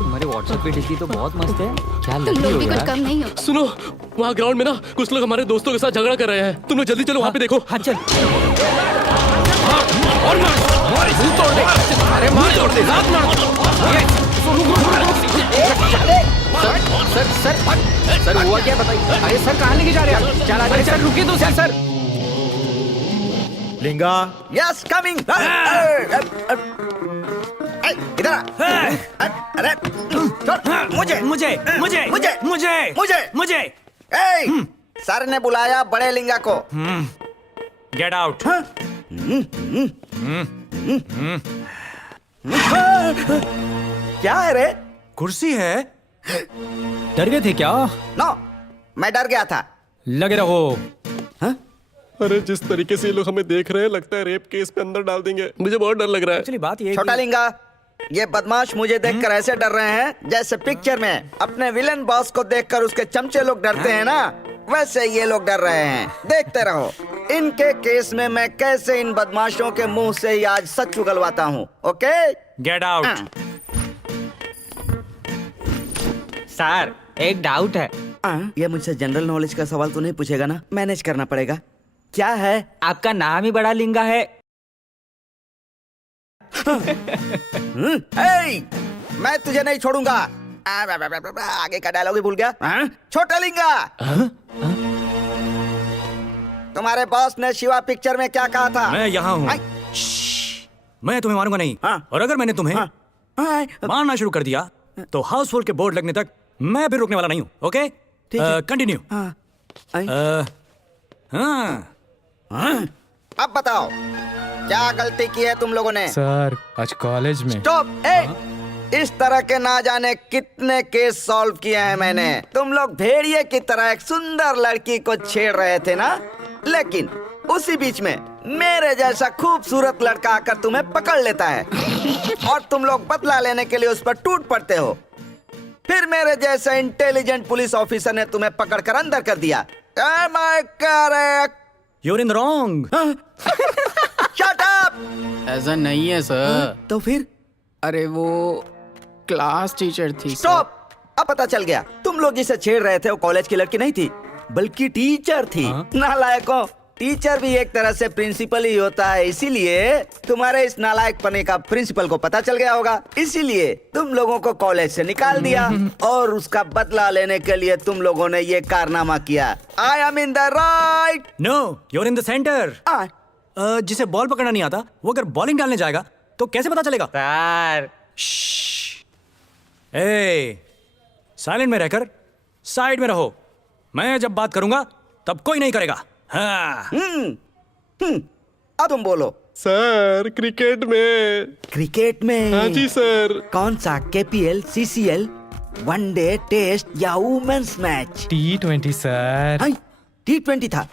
तुम्हारे व्हाट्सएप पे डीपी तो बहुत मस्त है। क्या तुम लड़की लोग हो भी कुछ यार। कम नहीं हो। सुनो, वहाँ ग्राउंड में ना कुछ लोग हमारे दोस्तों के साथ झगड़ा कर रहे हैं। तुम लोग जल्दी चलो, वहाँ पे देखो। हाँ चल। और मार, मुंह तोड़ दे। अरे मार तोड़ दे, लात मार। सर सर सर सर हुआ क्या बताइए। अरे सर कहाँ लेके जा रहे हैं? चल आगे सर, रुकिए तो सर। लिंगा। Yes coming. इधर अरे मुझे मुझे मुझे मुझे मुझे मुझे मुझे ए, सर ने बुलाया बड़े लिंगा को। Get out. क्या है रे? कुर्सी है। डर गए थे क्या? नो, मैं डर गया था। लगे रहो। अरे जिस तरीके से ये लोग हमें देख रहे हैं, लगता है रेप केस पे अंदर डाल देंगे। मुझे बहुत डर लग रहा है। एक्चुअली बात ये छोटा लिंगा, ये बदमाश मुझे देखकर ऐसे डर रहे हैं जैसे पिक्चर में अपने विलन बॉस को देखकर उसके चमचे लोग डरते हैं ना, वैसे ये लोग डर रहे हैं। देखते रहो इनके केस में मैं कैसे इन बदमाशों के मुंह से ही आज सच उगलवाता हूँ। Okay, get out. सर एक डाउट है। ये मुझसे जनरल नॉलेज का सवाल तो नहीं पूछेगा ना? मैनेज करना पड़ेगा। क्या है? आपका नाम ही बड़ा लिंगा है। ए, मैं तुझे नहीं छोड़ूंगा। आगे का डायलॉग ही भूल गया। छोटा लिंगा, तुम्हारे बॉस ने शिवा पिक्चर में क्या कहा था? मैं यहाँ हूँ। मैं तुम्हें मारूंगा नहीं। हाँ। और अगर मैंने तुम्हें मारना शुरू कर दिया तो हाउसफुल के बोर्ड लगने तक मैं भी रुकने वाला नहीं हूँ। Okay, continue. अब बताओ क्या गलती की है तुम लोगों ने? सर आज कॉलेज में स्टॉप। इस तरह के ना जाने कितने केस सॉल्व किए हैं मैंने। तुम लोग भेड़िए की तरह एक सुंदर लड़की को छेड़ रहे थे ना, लेकिन उसी बीच में मेरे जैसा खूबसूरत लड़का आकर तुम्हें पकड़ लेता है और तुम लोग बदला लेने के लिए उस पर टूट पड़ते हो। फिर मेरे जैसे इंटेलिजेंट पुलिस ऑफिसर ने तुम्हें पकड़कर अंदर कर दिया। Am I correct? You're in the wrong. Shut up! ऐसा नहीं है सर। तो फिर? अरे वो क्लास टीचर थी। स्टॉप! अब पता चल गया तुम लोग जिसे छेड़ रहे थे वो कॉलेज की लड़की नहीं थी बल्कि टीचर थी। नालायकों, टीचर भी एक तरह से प्रिंसिपल ही होता है, इसीलिए तुम्हारे इस नालायकपने का प्रिंसिपल को पता चल गया होगा, इसीलिए तुम लोगों को कॉलेज से निकाल दिया और उसका बदला लेने के लिए तुम लोगों ने ये कारनामा किया। I am in the right. No, you're in the centre. जिसे बॉल पकड़ना नहीं आता वो अगर बॉलिंग डालने जाएगा तो कैसे पता चलेगा? सर ए, साइलेंट में रहकर साइड में रहो। मैं जब बात करूंगा तब कोई नहीं करेगा। हाँ। अब तुम बोलो। सर क्रिकेट में। क्रिकेट में? हाँ जी सर। कौन सा? KPL, CCL, वनडे, टेस्ट या women's match? T20 sir. T20 था।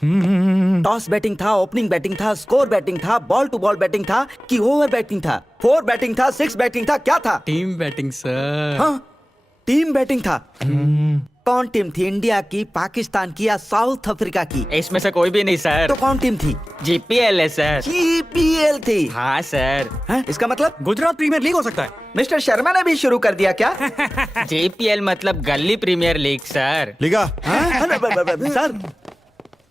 टॉस बैटिंग था, ओपनिंग बैटिंग था, स्कोर बैटिंग था, बॉल टू बॉल बैटिंग था कि ओवर बैटिंग था, 4 बैटिंग था, 6 बैटिंग था, क्या था? Team batting sir. हाँ, टीम बैटिंग था। कौन टीम थी? इंडिया की, पाकिस्तान की या साउथ अफ्रीका की? इसमें से कोई भी नहीं सर। तो कौन टीम थी? GPL है सर। GPL थी। हाँ सर। हैं? इसका मतलब गुजरात प्रीमियर लीग हो सकता है। मिस्टर शर्मा ने भी शुरू कर दिया क्या? JPL मतलब गली प्रीमियर लीग सर। लिगा सर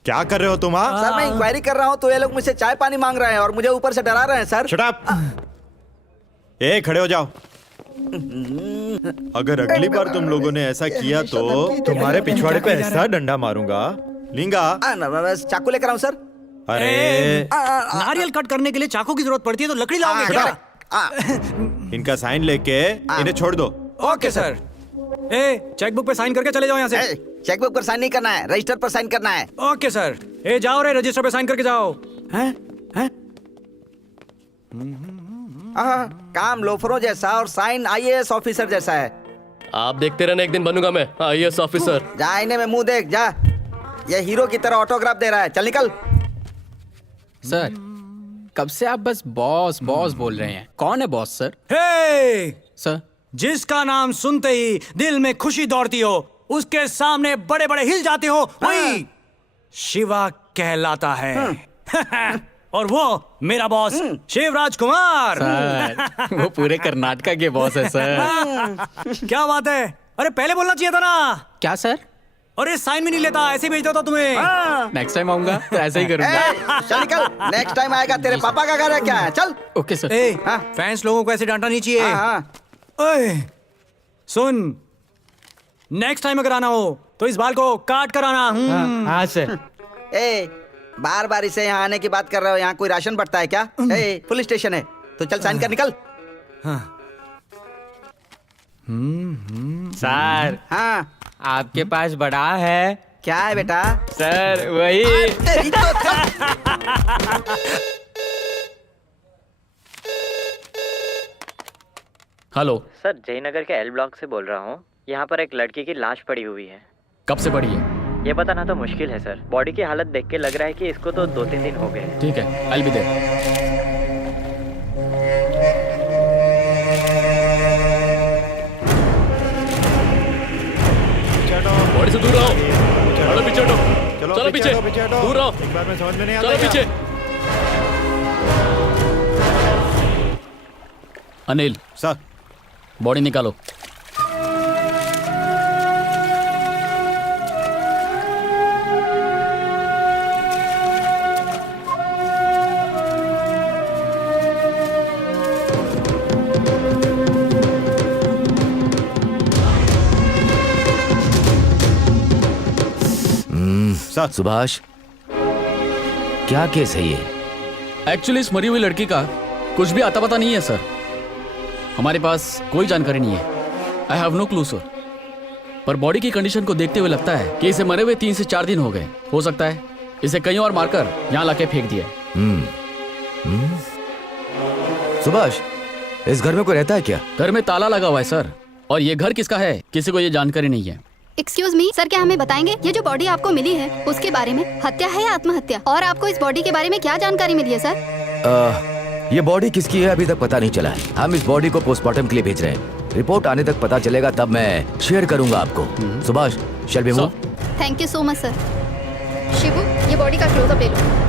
क्या कर रहे हो तुम? हाँ सर मैं इंक्वायरी कर रहा हूँ तो ये लोग मुझसे चाय पानी मांग रहे हैं और मुझे ऊपर से डरा रहे हैं सर। Shut up. ए खड़े हो जाओ। अगर अगली बार तुम लोगों ने ऐसा किया तो तुम्हारे पिछवाड़े पे ऐसा डंडा मारूंगा। लिंगा चाकू लेकर आऊँ सर? अरे नारियल कट करने के लिए चाकू की जरूरत पड़ती है तो लकड़ी लाओगे क्या? इनका साइन लेके इन्हें छोड़ दो। Okay sir. ए, चेकबुक पे साइन करके चले जाओ यहाँ से। चेकबुक पर साइन नहीं करना है, रजिस्टर पर साइन करना है। Okay sir. ए, जाओ रे, रजिस्टर पे साइन करके जाओ। हैं? हैं? काम लोफरों जैसा और साइन IAS ऑफिसर जैसा है। आप देखते रहना, एक दिन बनूंगा मैं IAS ऑफिसर। जा आईने में मुंह देख जा। ये हीरो की तरह ऑटोग्राफ दे रहा है, चल निकल। सर कब से आप बस बॉस बॉस बोल रहे हैं? कौन है बॉस सर? हे, सर जिसका नाम सुनते ही दिल में खुशी दौड़ती हो, उसके सामने बड़े बड़े हिल जाते हो, वही शिवा कहलाता है। और वो मेरा बॉस शिवराज कुमार। सर वो पूरे कर्नाटका के बॉस है सर। क्या बात है? अरे पहले बोलना चाहिए था ना। क्या सर? अरे साइन भी नहीं लेता, ऐसे ही भेज देता तुम्हें। नेक्स्ट टाइम आऊंगा तो ऐसा ही करूंगा। चल निकल, नेक्स्ट टाइम आएगा तेरे पापा का घर है क्या है? चल। Okay sir. ए, फैंस लोगों को ऐसे डांटना नहीं चाहिए। ओए, सुन, नेक्स्ट टाइम अगर आना हो तो इस बाल को काट कर आना। हाँ सर। ए, बार बार इसे यहाँ आने की बात कर रहे हो, यहाँ कोई राशन बढ़ता है क्या? ए, पुलिस स्टेशन है तो चल साइन कर निकल। सर हाँ आपके पास बड़ा है क्या है बेटा? सर वही। तेरी तो हेलो सर, जयनगर के L ब्लॉक से बोल रहा हूँ। यहाँ पर एक लड़की की लाश पड़ी हुई है। कब से पड़ी है? ये बताना तो मुश्किल है सर। बॉडी की हालत देख के लग रहा है कि इसको तो 2-3 दिन हो गए हैं। ठीक है, I will be there. Body से दूर रहो। चलो पीछे हटो। चलो चलो पीछे। हटो। दूर रहो। एक बार में समझ में नहीं आता चलो क्या? पीछे। अनिल सर बॉडी निकालो। सर सुभाष, क्या केस है ये? एक्चुअली इस मरी हुई लड़की का कुछ भी आता पता नहीं है सर। हमारे पास कोई जानकारी नहीं है। I have no clue sir. पर बॉडी की कंडीशन को देखते हुए लगता है कि इसे मरे हुए 3 से 4 दिन हो गए। हो सकता है इसे कहीं और मारकर यहाँ लाके फेंक दिया। सुभाष, इस घर में कोई रहता है क्या? घर में ताला लगा हुआ है सर, और ये घर किसका है किसी को ये जानकारी नहीं है। एक्सक्यूज मी सर, क्या हमें बताएंगे ये जो बॉडी आपको मिली है उसके बारे में? हत्या है या आत्महत्या? और आपको इस बॉडी के बारे में क्या जानकारी मिली है सर? ये बॉडी किसकी है अभी तक पता नहीं चला है। हम इस बॉडी को पोस्टमार्टम के लिए भेज रहे हैं। रिपोर्ट आने तक पता चलेगा, तब मैं शेयर करूंगा आपको। Subhash, shall we move? Thank you so much sir. Shibu, ये बॉडी का क्लोजअप ले लो।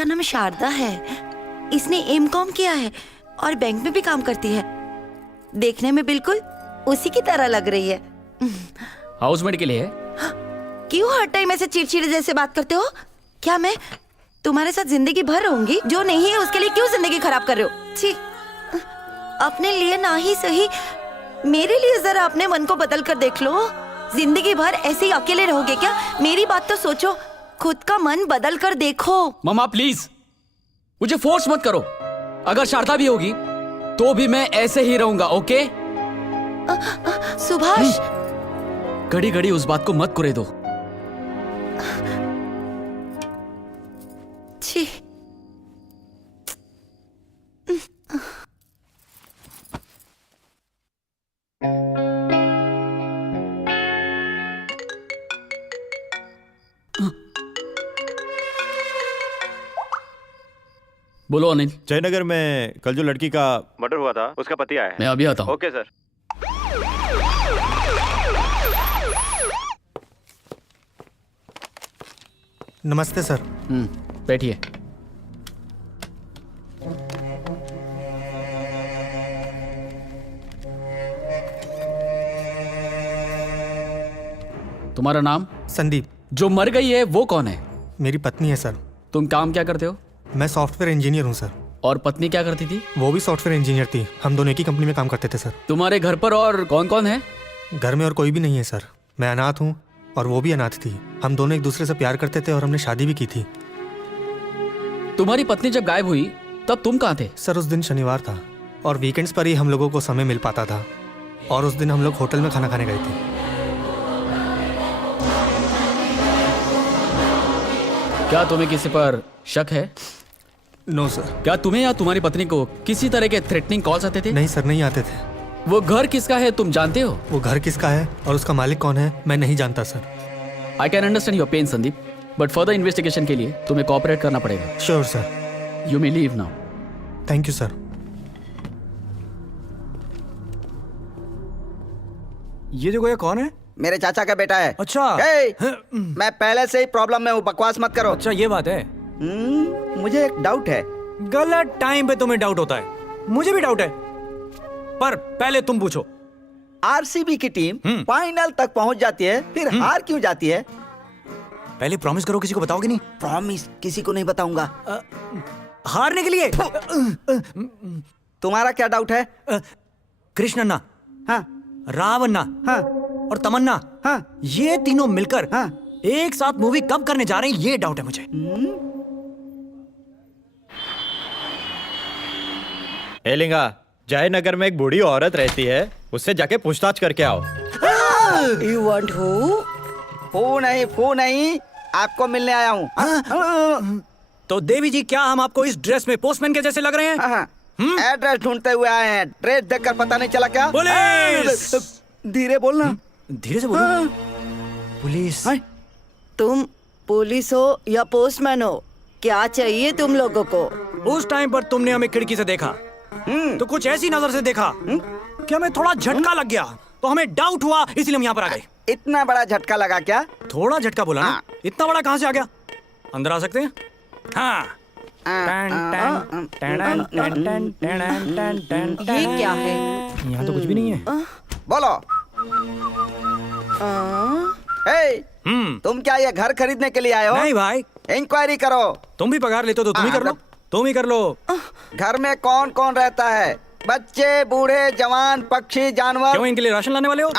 इसका नाम शारदा है। इसने एमकॉम किया है और बैंक में भी काम करती है। देखने में बिल्कुल उसी की तरह लग रही है। हाउसमेट के लिए है? क्यों हर टाइम ऐसे चिड़चिड़े जैसे बात करते हो? क्या मैं तुम्हारे साथ जिंदगी भर रहूंगी? जो नहीं है उसके लिए क्यों जिंदगी खराब कर रहे हो? छी, अपने लिए ना ही सही मेरे लिए जरा अपने मन को बदल कर देख लो। जिंदगी भर ऐसे ही अकेले रहोगे क्या? मेरी बात तो सोचो, खुद का मन बदल कर देखो। मम्मा प्लीज मुझे फोर्स मत करो। अगर शारदा भी होगी तो भी मैं ऐसे ही रहूंगा, ओके? सुभाष, घड़ी घड़ी उस बात को मत करे दो। छी, बोलो अनिल। जयनगर में कल जो लड़की का मर्डर हुआ था उसका पति आया है। मैं अभी आता हूँ। Okay sir. नमस्ते सर। बैठिए। तुम्हारा नाम? संदीप। जो मर गई है वो कौन है? मेरी पत्नी है सर। तुम काम क्या करते हो? मैं सॉफ्टवेयर इंजीनियर हूँ सर। और पत्नी क्या करती थी? वो भी सॉफ्टवेयर इंजीनियर थी। हम दोनों एक ही कंपनी में काम करते थे सर। तुम्हारे घर पर और कौन कौन है? घर में और कोई भी नहीं है सर। मैं अनाथ हूँ और वो भी अनाथ थी। हम दोनों एक दूसरे से प्यार करते थे और हमने शादी भी की थी। तुम्हारी पत्नी जब गायब हुई तब तुम कहाँ थे? सर उस दिन शनिवार था और वीकेंड्स पर ही हम लोगों को समय मिल पाता था और उस दिन हम लोग होटल में खाना खाने गए थे। क्या तुम्हें किसी पर शक है? No sir. क्या तुम्हें या तुम्हारी पत्नी को किसी तरह के थ्रेटनिंग कॉल्स आते थे? नहीं सर, नहीं आते थे। वो घर किसका है तुम जानते हो? वो घर किसका है और उसका मालिक कौन है मैं नहीं जानता sir. I can understand your pain Sandeep, but further investigation के लिए तुम्हें कोऑपरेट करना पड़ेगा। Sure sir. You may leave now. Thank you sir. ये जो गोया कौन है? मेरे चाचा का बेटा है। अच्छा। मैं पहले से ही प्रॉब्लम में हूँ, बकवास मत करो। अच्छा ये बात है। मुझे एक डाउट है। गलत टाइम पे तुम्हें डाउट होता है। मुझे भी डाउट है, पर पहले तुम पूछो। आरसीबी की टीम फाइनल तक पहुंच जाती है, फिर हार क्यों जाती है? पहले प्रॉमिस करो किसी को बताओगे नहीं। प्रॉमिस किसी को नहीं बताऊंगा। हारने के लिए। तुम्हारा क्या डाउट है? कृष्णन्ना, हाँ, रावन्ना, हाँ, और तमन्ना, हाँ, ये तीनों मिलकर हाँ, एक साथ मूवी कब करने जा रहे हैं ये डाउट है मुझे। एलिंगा, जयनगर में एक बूढ़ी औरत रहती है, उससे जाके पूछताछ करके आओ। You want who? फू नहीं, आपको मिलने आया हूँ। तो देवी जी, क्या हम आपको इस ड्रेस में पोस्टमैन के जैसे लग रहे हैं? एड्रेस ढूंढते हुए आए हैं। ड्रेस देखकर पता नहीं चला क्या? पुलिस! धीरे बोलना। धीरे से बोलो। पुलिस। तुम पुलिस हो या पोस्टमैन हो? क्या चाहिए तुम लोगों को? उस टाइम पर तुमने हमें खिड़की से देखा तो कुछ ऐसी नजर से देखा कि हमें थोड़ा झटका लग गया, तो हमें डाउट हुआ, इसलिए हम यहाँ पर आ गए। इतना बड़ा झटका लगा क्या? थोड़ा झटका बोला ना। इतना बड़ा कहाँ से आ गया? अंदर आ सकते हैं? हाँ। ये क्या है? यहाँ तो कुछ भी नहीं है। बोलो। तुम क्या ये घर खरीदने के लिए आए हो? नहीं भाई। इंक्वायरी करो। तुम भी पगार लेते हो तो तुम ही कर लो। तुम ही कर लो। घर में कौन कौन रहता है? बच्चे, बूढ़े, जवान, पक्षी, जानवर। क्यों, इनके लिए राशन लाने वाले हो?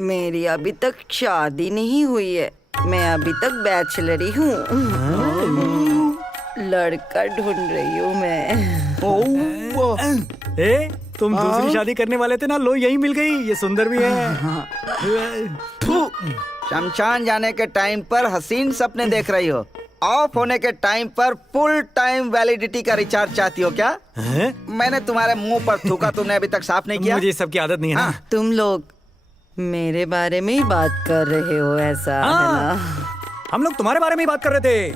मेरी अभी तक शादी नहीं हुई है। मैं अभी तक बैचलर ही हूँ। लड़का ढूंढ रही हूँ मैं। तुम दूसरी शादी करने वाले थे ना, लो यही मिल गई। ये सुंदर भी है। शमशान जाने के टाइम पर हसीन सपने देख रही हो, ऑफ होने के टाइम पर फुल टाइम वैलिडिटी का रिचार्ज चाहती हो क्या? मैंने तुम्हारे मुंह पर थूका, तुमने अभी तक साफ नहीं किया। मुझे सबकी आदत नहीं है ना। तुम लोग मेरे बारे में ही बात कर रहे हो, ऐसा है ना? हम लोग तुम्हारे बारे में ही बात कर रहे थे।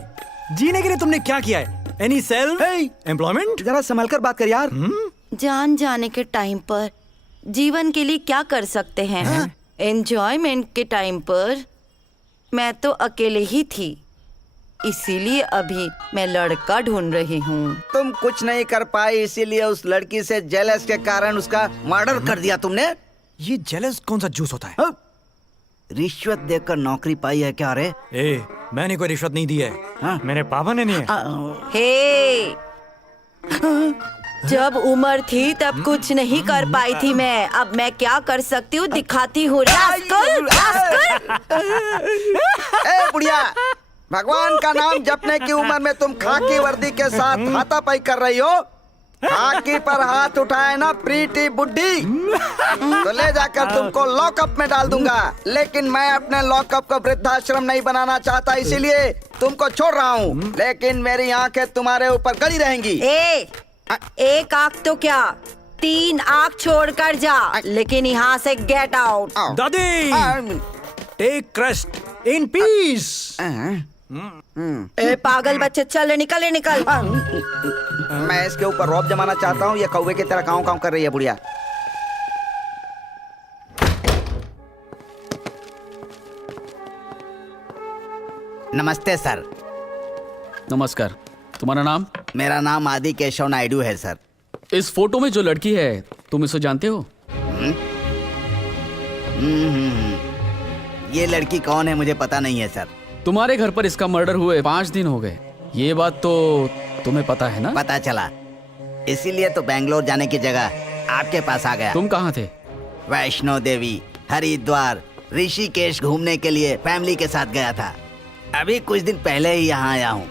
जीने के लिए तुमने क्या किया है? Any self employment? जरा संभल कर बात कर यार। जान जाने के टाइम पर जीवन के लिए क्या कर सकते हैं? एंजॉयमेंट के टाइम पर मैं तो अकेले ही थी। इसीलिए अभी मैं लड़का ढूंढ रही हूँ। तुम कुछ नहीं कर पाई, इसीलिए उस लड़की से जेलस के कारण उसका मर्डर कर दिया तुमने। ये जेलस कौन सा जूस होता है? हाँ? रिश्वत देकर नौकरी पाई है क्या रे? मैंने कोई रिश्वत नहीं दी है। हाँ? मेरे पापा ने नहीं है। हे, जब उम्र थी तब कुछ नहीं कर पाई थी मैं। अब मैं क्या कर सकती हूँ दिखाती हूँ। Rascal, rascal. ए बुढ़िया, भगवान का नाम जपने की उम्र में तुम खाकी वर्दी के साथ हाथापाई कर रही हो। खाकी पर हाथ उठाए ना प्रीति बुड्ढी, तो ले जाकर तुमको लॉकअप में डाल दूंगा। लेकिन मैं अपने लॉकअप को वृद्धाश्रम नहीं बनाना चाहता, इसीलिए तुमको छोड़ रहा हूँ। लेकिन मेरी आंखें तुम्हारे ऊपर गड़ी रहेंगी। एक आंख तो क्या, 3 आंख छोड़कर जा, लेकिन यहाँ से गेट आउट। दादी, टेक रेस्ट इन पीस। ए पागल बच्चे, चल निकल निकल। मैं इसके ऊपर रौब जमाना चाहता हूँ, ये कौवे की तरह काऊ काऊ कर रही है बुढ़िया। नमस्ते सर। नमस्कार। तुम्हारा नाम? मेरा नाम आदि केशव नायडू है सर। इस फोटो में जो लड़की है, तुम इसे जानते हो? ये लड़की कौन है मुझे पता नहीं है सर। तुम्हारे घर पर इसका मर्डर हुए 5 दिन हो गए, ये बात तो तुम्हें पता है ना? पता चला, इसीलिए तो बेंगलोर जाने की जगह आपके पास आ गया। तुम कहाँ थे? वैष्णो देवी, हरिद्वार, ऋषिकेश घूमने के लिए फैमिली के साथ गया था। अभी कुछ दिन पहले ही यहाँ आया हूँ।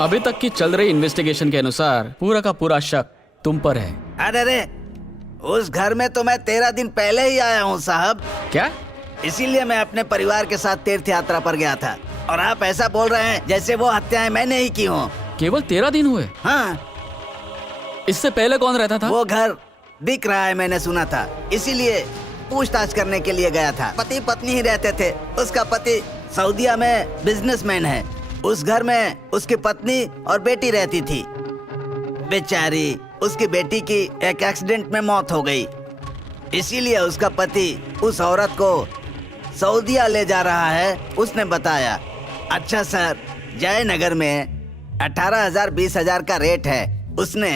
अभी तक की चल रही इन्वेस्टिगेशन के अनुसार पूरा का पूरा शक तुम पर है। अरे रे, उस घर में तो मैं 13 दिन पहले ही आया हूँ साहब। क्या? इसीलिए मैं अपने परिवार के साथ तीर्थ यात्रा पर गया था, और आप ऐसा बोल रहे हैं जैसे वो हत्याएं मैंने ही की हों। केवल 13 दिन हुए? हाँ। इससे पहले कौन रहता था? वो घर दिख रहा है, मैंने सुना था, इसीलिए पूछताछ करने के लिए गया था। पति पत्नी ही रहते थे। उसका पति सऊदीया में बिजनेसमैन है। उस घर में उसकी पत्नी और बेटी रहती थी। बेचारी, उसकी बेटी की एक एक्सीडेंट में मौत हो गई, इसीलिए उसका पति उस औरत को सऊदीया ले जा रहा है, उसने बताया। अच्छा सर, जयनगर में 18,000 20,000 का रेट है, उसने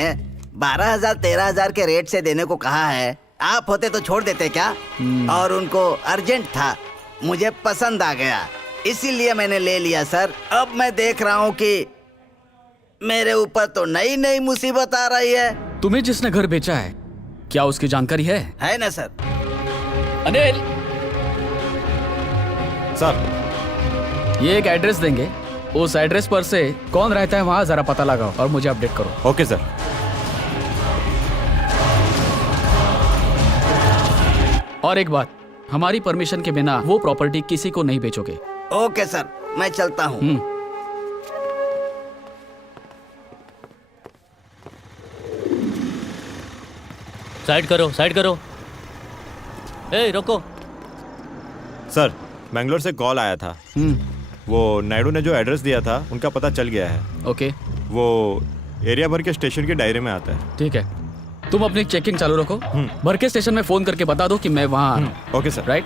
12,000 13,000 के रेट से देने को कहा है। आप होते तो छोड़ देते क्या? और उनको अर्जेंट था, मुझे पसंद आ गया, इसीलिए मैंने ले लिया सर। अब मैं देख रहा हूँ कि मेरे ऊपर तो नई नई मुसीबत आ रही है। तुम्हें जिसने घर बेचा है, क्या उसकी जानकारी है? है ना सर? अनिल सर, ये एक एड्रेस देंगे, उस एड्रेस पर से कौन रहता है वहाँ जरा पता लगाओ और मुझे अपडेट करो। Okay sir. और एक बात, हमारी परमिशन के बिना वो प्रॉपर्टी किसी को नहीं बेचोगे। ओके सर, मैं चलता हूँ। साइड करो, साइड करो। ए रोको। सर, बेंगलोर से कॉल आया था। वो नायडू ने जो एड्रेस दिया था उनका पता चल गया है। ओके। वो एरिया भर के स्टेशन की डायरी में आता है। ठीक है, तुम अपनी चेकिंग चालू रखो। भर के स्टेशन में फोन करके बता दो कि मैं वहाँ आ रहा हूँ। Okay sir. राइट।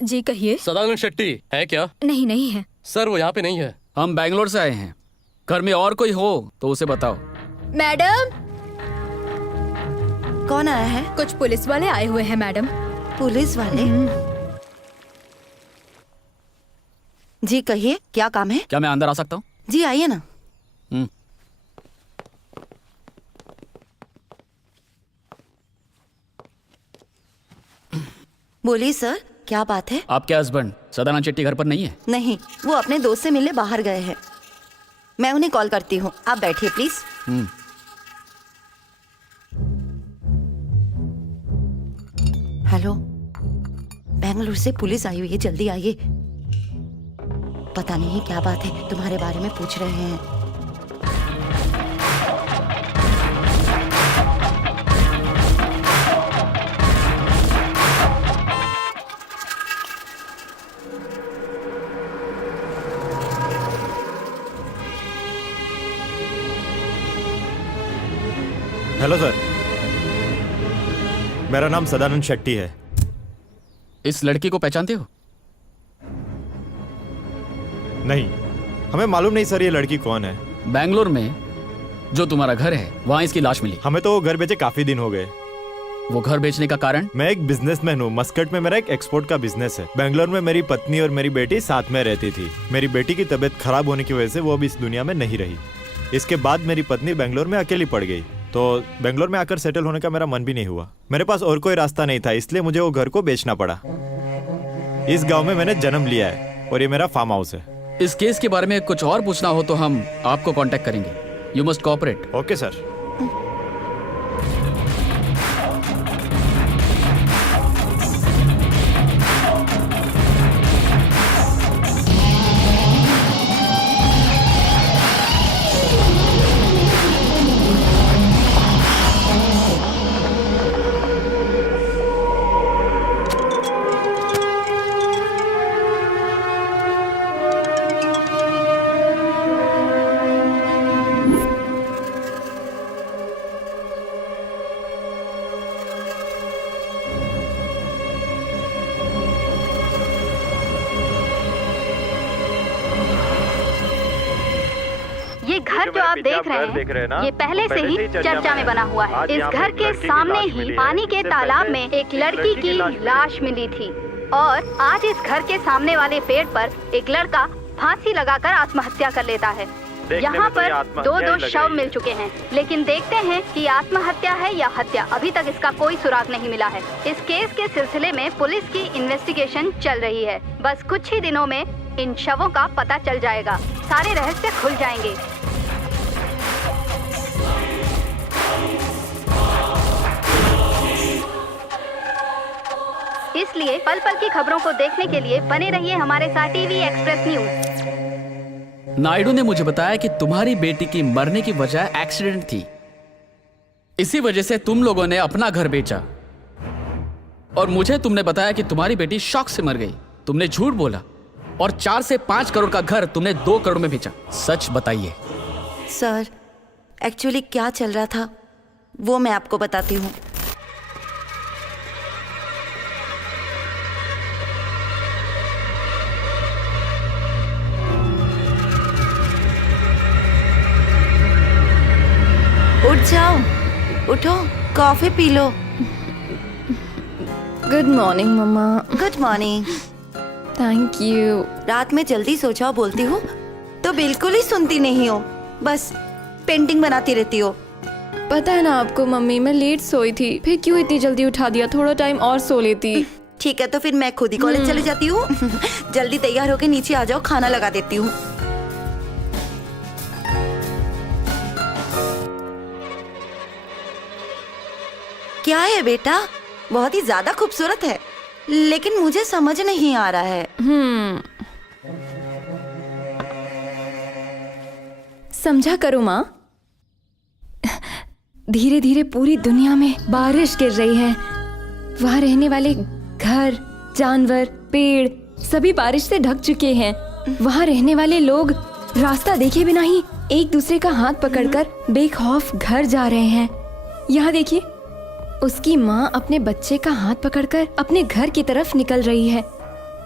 जी कहिए। सदानंद शेट्टी है क्या? नहीं, नहीं है सर, वो यहाँ पे नहीं है। हम बैंगलोर से आए हैं, घर में और कोई हो तो उसे बताओ। मैडम। कौन आया है? कुछ पुलिस वाले आए हुए हैं मैडम। पुलिस वाले? जी कहिए, क्या काम है? क्या मैं अंदर आ सकता हूँ? जी आइए ना। बोलिए सर, क्या बात है? आपके हस्बैंड सदानंद शेट्टी घर पर नहीं है? नहीं, वो अपने दोस्त से मिलने बाहर गए हैं। मैं उन्हें कॉल करती हूँ, आप बैठिए प्लीज। हेलो, बेंगलुरु से पुलिस आई हुई है, जल्दी आइए। पता नहीं क्या बात है, तुम्हारे बारे में पूछ रहे हैं। हेलो सर, मेरा नाम सदानंद शेट्टी है। इस लड़की को पहचानते हो? नहीं, हमें मालूम नहीं सर ये लड़की कौन है। बैंगलोर में जो तुम्हारा घर है वहाँ इसकी लाश मिली। हमें तो वो घर बेचे काफी दिन हो गए। वो घर बेचने का कारण? मैं एक बिजनेसमैन हूँ। मस्कट में मेरा एक एक्सपोर्ट का बिजनेस है। बैंगलोर में मेरी पत्नी और मेरी बेटी साथ में रहती थी। मेरी बेटी की तबीयत खराब होने की वजह से वो अब इस दुनिया में नहीं रही। इसके बाद मेरी पत्नी बैंगलोर में अकेली पड़ गई, तो बेंगलोर में आकर सेटल होने का मेरा मन भी नहीं हुआ। मेरे पास और कोई रास्ता नहीं था, इसलिए मुझे वो घर को बेचना पड़ा। इस गांव में मैंने जन्म लिया है और ये मेरा फार्म हाउस है। इस केस के बारे में कुछ और पूछना हो तो हम आपको कांटेक्ट करेंगे। You must cooperate. Okay sir. घर जो आप देख रहे हैं ये पहले से ही चर्चा में बना हुआ है। इस घर के सामने ही पानी के तालाब में एक लड़की की लाश मिली थी और आज इस घर के सामने वाले पेड़ पर एक लड़का फांसी लगाकर आत्महत्या कर लेता है। यहाँ पर दो शव मिल चुके हैं, लेकिन देखते हैं कि आत्महत्या है या हत्या। अभी तक इसका कोई सुराग नहीं मिला है। इस केस के सिलसिले में पुलिस की इन्वेस्टिगेशन चल रही है। बस कुछ ही दिनों में इन शवों का पता चल जाएगा, सारे रहस्य खुल जाएंगे। इसलिए पल पल की खबरों को देखने के लिए बने रहिए हमारे साथ टीवी एक्सप्रेस न्यूज। नायडू ने मुझे बताया कि तुम्हारी बेटी की मरने की वजह एक्सीडेंट थी। इसी वजह से तुम लोगों ने अपना घर बेचा और मुझे तुमने बताया कि तुम्हारी बेटी शॉक से मर गई। तुमने झूठ बोला और 4 से 5 करोड़ का घर तुमने 2 करोड़ में बेचा। सच बताइए। सर, एक्चुअली क्या चल रहा था वो मैं आपको बताती हूँ। उठ जाओ, उठो, कॉफी पी लो। गुड मॉर्निंग मम्मा। Good morning. Thank you. रात में जल्दी सो जाओ बोलती हूँ तो बिल्कुल ही सुनती नहीं हो, बस पेंटिंग बनाती रहती हो। पता है ना आपको मम्मी, मैं लेट सोई थी, फिर क्यों इतनी जल्दी उठा दिया? थोड़ा टाइम और सो लेती। ठीक है, तो फिर मैं खुद ही कॉलेज चली जाती हूँ। जल्दी तैयार होके नीचे आ जाओ, खाना लगा देती हूँ। क्या है बेटा? बहुत ही ज्यादा खूबसूरत है, लेकिन मुझे समझ नहीं आ रहा है। समझा करो माँ। धीरे धीरे पूरी दुनिया में बारिश गिर रही है। वहाँ रहने वाले घर, जानवर, पेड़ सभी बारिश से ढक चुके हैं। वहाँ रहने वाले लोग रास्ता देखे बिना ही एक दूसरे का हाथ पकड़कर बेखौफ घर जा रहे हैं। यहाँ देखिए, उसकी माँ अपने बच्चे का हाथ पकड़कर अपने घर की तरफ निकल रही है।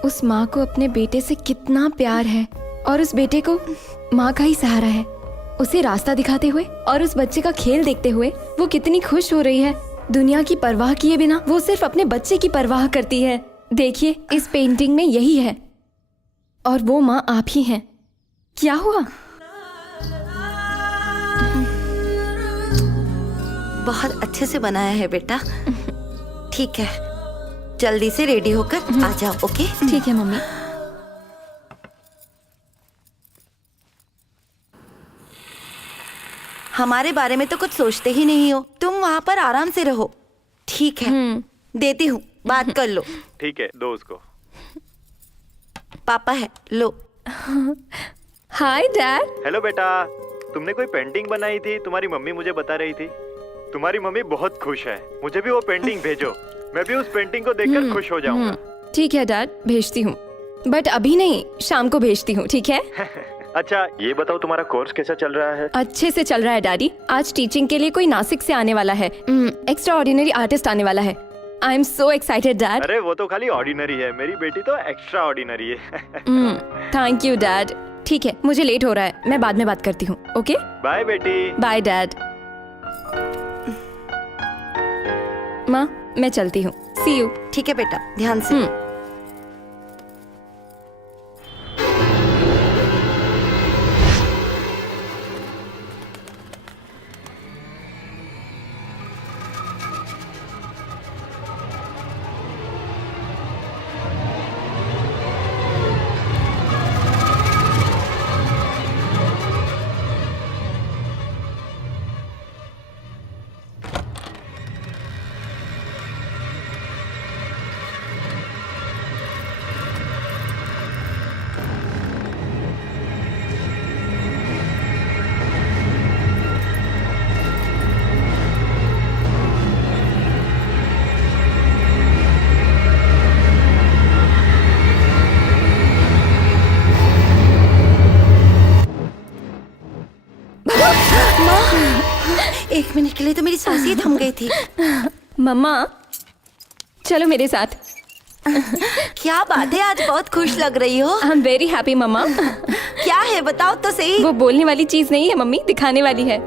उस माँ को अपने बेटे से कितना प्यार है और उस बेटे को माँ का ही सहारा है। उसे रास्ता दिखाते हुए और उस बच्चे का खेल देखते हुए वो कितनी खुश हो रही है। दुनिया की परवाह किए बिना वो सिर्फ अपने बच्चे की परवाह करती है। देखिए, इस पेंटिंग में यही है और वो माँ आप ही हैं। क्या हुआ? बहुत अच्छे से बनाया है बेटा। ठीक है, जल्दी से रेडी होकर आ जाओ। ओके? ठीक है मम्मी। हमारे बारे में तो कुछ सोचते ही नहीं हो। तुम वहाँ पर आराम से रहो। ठीक है, देती हूँ, बात कर लो। ठीक है, दो उसको। पापा है, लो। Hi dad. हेलो बेटा, तुमने कोई पेंटिंग बनाई थी, तुम्हारी मम्मी मुझे बता रही थी। तुम्हारी मम्मी बहुत खुश है। मुझे भी वो पेंटिंग भेजो, मैं भी उस पेंटिंग को देखकर खुश हो जाऊंगा। ठीक है डैड, भेजती हूँ, बट अभी नहीं, शाम को भेजती हूँ। ठीक है? अच्छा ये बताओ, तुम्हारा कोर्स कैसा चल रहा है? अच्छे से चल रहा है डैडी। आज टीचिंग के लिए कोई नासिक से आने वाला है, एक्स्ट्रा ऑर्डिनरी आर्टिस्ट आने वाला है। I am so excited dad. अरे वो तो खाली ऑर्डिनरी है, मेरी बेटी तो एक्स्ट्रा ऑर्डिनरी है। Thank you dad. ठीक है, मुझे लेट हो रहा है, मैं बाद में बात करती हूँ। ओके, बाय बेटी। Bye dad. माँ मैं चलती हूँ, सी यू। ठीक है बेटा, ध्यान से। एक मिनट के लिए तो मेरी सांस ही थम गई थी। मम्मा चलो मेरे साथ। क्या बात है, आज बहुत खुश लग रही हो। आई एम वेरी हैप्पी मम्मा। क्या है बताओ तो सही। वो बोलने वाली चीज नहीं है मम्मी, दिखाने वाली है।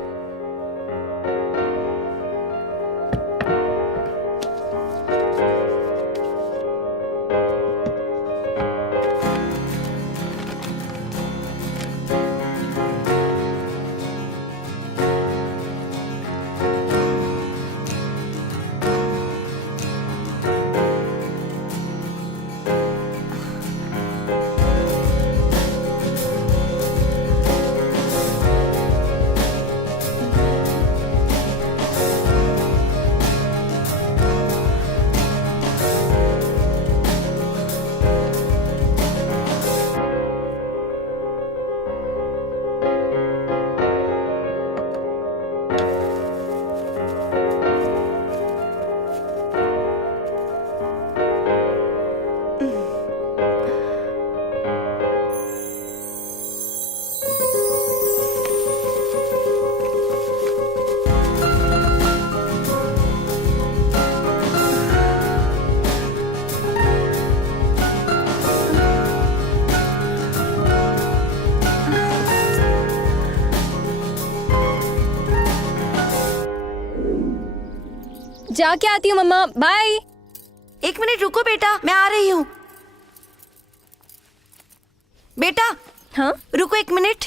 जाके आती हूँ मम्मा, बाय। एक मिनट रुको बेटा, मैं आ रही हूँ। बेटा हाँ रुको एक मिनट,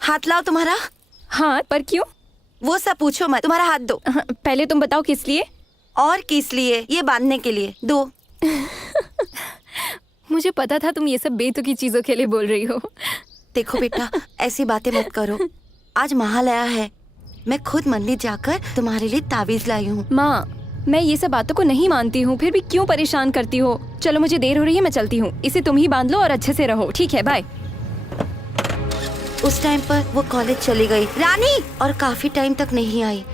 हाथ लाओ तुम्हारा। हाँ पर क्यों? वो सब पूछो मत, तुम्हारा हाथ दो। पहले तुम बताओ किस लिए? और किस लिए? ये बांधने के लिए। दो। मुझे पता था तुम ये सब बेतुकी चीजों के लिए बोल रही हो। देखो बेटा, ऐसी बातें मत करो। आज महालया है, मैं खुद मंदिर जाकर तुम्हारे लिए तावीज लाई हूँ। माँ मैं ये सब बातों को नहीं मानती हूँ, फिर भी क्यों परेशान करती हो? चलो मुझे देर हो रही है, मैं चलती हूँ। इसे तुम ही बांध लो और अच्छे से रहो। ठीक है, बाय। उस टाइम पर वो कॉलेज चली गई रानी, और काफी टाइम तक नहीं आई।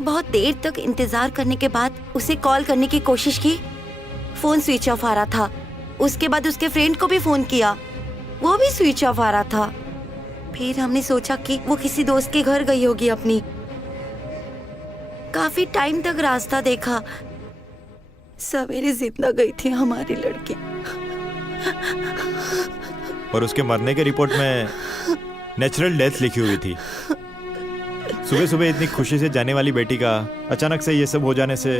बहुत देर तक इंतजार करने के बाद उसे कॉल करने की कोशिश की, फोन स्विच ऑफ आ रहा था। उसके बाद उसके फ्रेंड को भी फोन किया, वो भी स्विच ऑफ आ रहा था। फिर हमने सोचा कि वो किसी दोस्त के घर गई होगी अपनी। काफी टाइम तक रास्ता देखा, सवेरे जिंदा गई थी हमारी लड़की। और उसके मरने के रिपोर्ट में नेचुरल डेथ लिखी हुई थी। सुबह सुबह इतनी खुशी से जाने वाली बेटी का अचानक से ये सब हो जाने से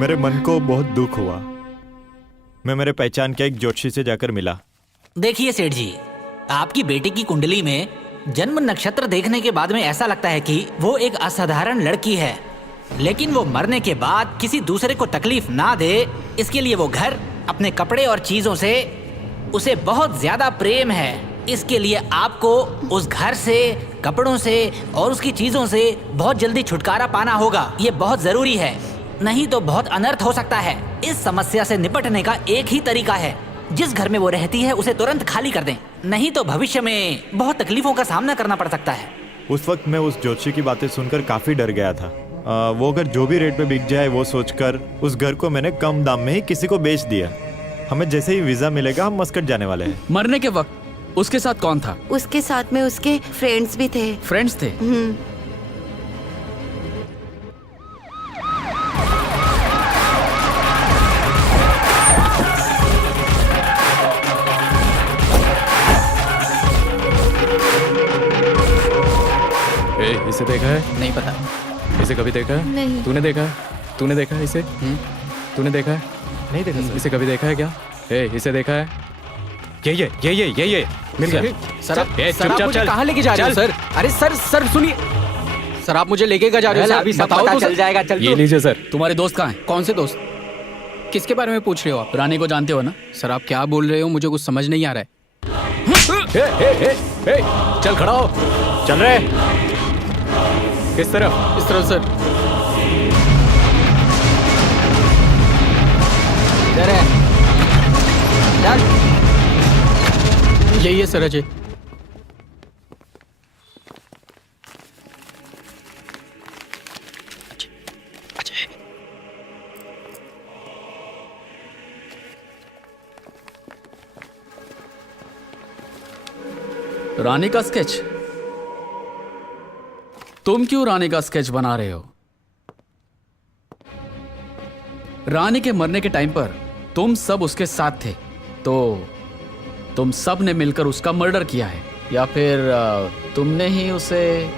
मेरे मन को बहुत दुख हुआ। मैं मेरे पहचान के एक ज्योतिषी से जाकर मिला। देखिए सेठ जी, आपकी बेटी की कुंडली में जन्म नक्षत्र देखने के बाद में ऐसा लगता है कि वो एक असाधारण लड़की है, लेकिन वो मरने के बाद किसी दूसरे को तकलीफ ना दे, इसके लिए वो घर, अपने कपड़े और चीजों से उसे बहुत ज्यादा प्रेम है। इसके लिए आपको उस घर से, कपड़ों से और उसकी चीजों से बहुत जल्दी छुटकारा पाना होगा। ये बहुत जरूरी है, नहीं तो बहुत अनर्थ हो सकता है। इस समस्या से निपटने का एक ही तरीका है, जिस घर में वो रहती है उसे तुरंत खाली कर दें, नहीं तो भविष्य में बहुत तकलीफों का सामना करना पड़ सकता है। उस वक्त मैं उस ज्योतिषी की बातें सुनकर काफी डर गया था। वो घर जो भी रेट पे बिक जाए वो सोचकर उस घर को मैंने कम दाम में ही किसी को बेच दिया। हमें जैसे ही वीजा मिलेगा हम मस्कट जाने वाले हैं। मरने के वक्त उसके साथ कौन था? उसके साथ में उसके फ्रेंड्स भी थे। फ्रेंड्स थे? इसे देखा है? नहीं पता। इसे कभी देखा है? नहीं। तूने देखा है? तूने देखा है इसे? तूने देखा है? नहीं देखा सर। इसे कभी देखा है क्या? इसे देखा है? ये मिल गया। सर आप चुपचाप मुझे चल। कहाँ लेके जा रहे हो सर? अरे सर सुनिए, सर आप मुझे लेके जा रहे हो? अभी सब पता चल जाएगा। चल ये लीजिए सर। तुम्हारे दोस्त कहाँ हैं? कौन से दोस्त? किसके बारे में पूछ रहे हो आप? रानी को जानते हो ना? सर आप क्या बोल रहे हो, मुझे कुछ समझ नहीं आ रहा है। चल खड़ा हो। चल रहे किस तरफ? इस तरफ सर। यही है सर अजय। रानी का स्केच? तुम क्यों रानी का स्केच बना रहे हो? रानी के मरने के टाइम पर तुम सब उसके साथ थे, तो तुम सब ने मिलकर उसका मर्डर किया है, या फिर तुमने ही उसे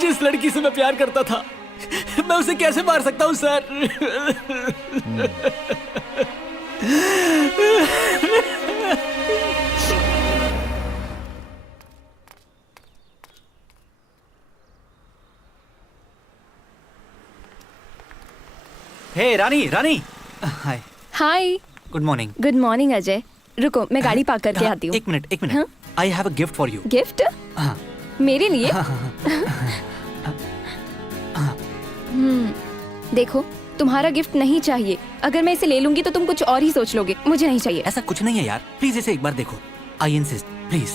जिस लड़की से मैं प्यार करता था, मैं उसे कैसे मार सकता हूँ sir? Hey Rani, Rani. Hi. Hi. Good morning. Good morning Ajay. रुको मैं गाड़ी पार्क करके आती हूँ। एक minute. I have a gift for you. Gift? हाँ। मेरे लिए? देखो तुम्हारा गिफ्ट नहीं चाहिए। अगर मैं इसे ले लूंगी तो तुम कुछ और ही सोच लोगे। मुझे नहीं चाहिए। ऐसा कुछ नहीं है यार, प्लीज इसे एक बार देखो। I insist, please.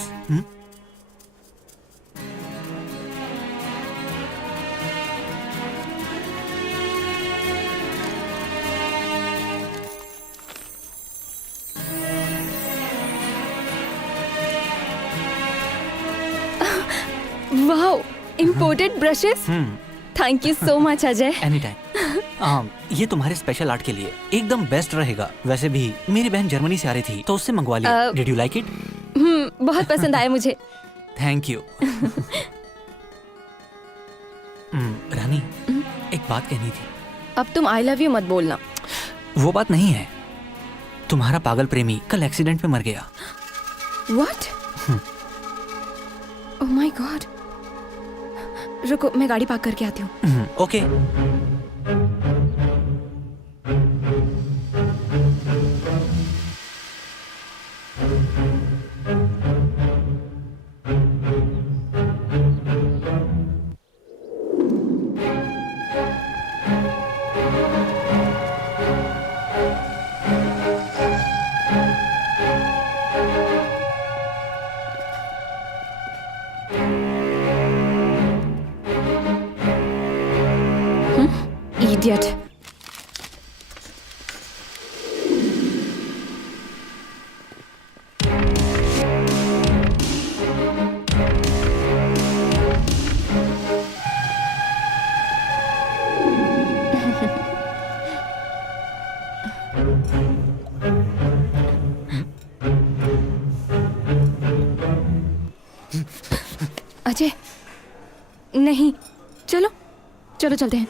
Wow, imported brushes. Thank you so much Ajay. Any time. ये तुम्हारे स्पेशल आर्ट के लिए एकदम बेस्ट रहेगा। वैसे भी मेरी बहन जर्मनी से आ रही थी तो उससे मंगवा लिया। Did you like it? बहुत पसंद आया मुझे। Thank you. रानी, एक बात कहनी थी। अब तुम आई लव यू मत बोलना। वो बात नहीं है, तुम्हारा पागल प्रेमी कल एक्सीडेंट में मर गया। What? Oh my God. रुको मैं गाड़ी पार्क करके आती हूँ। ओके। Idiot. अजय नहीं, चलो चलो चलते हैं।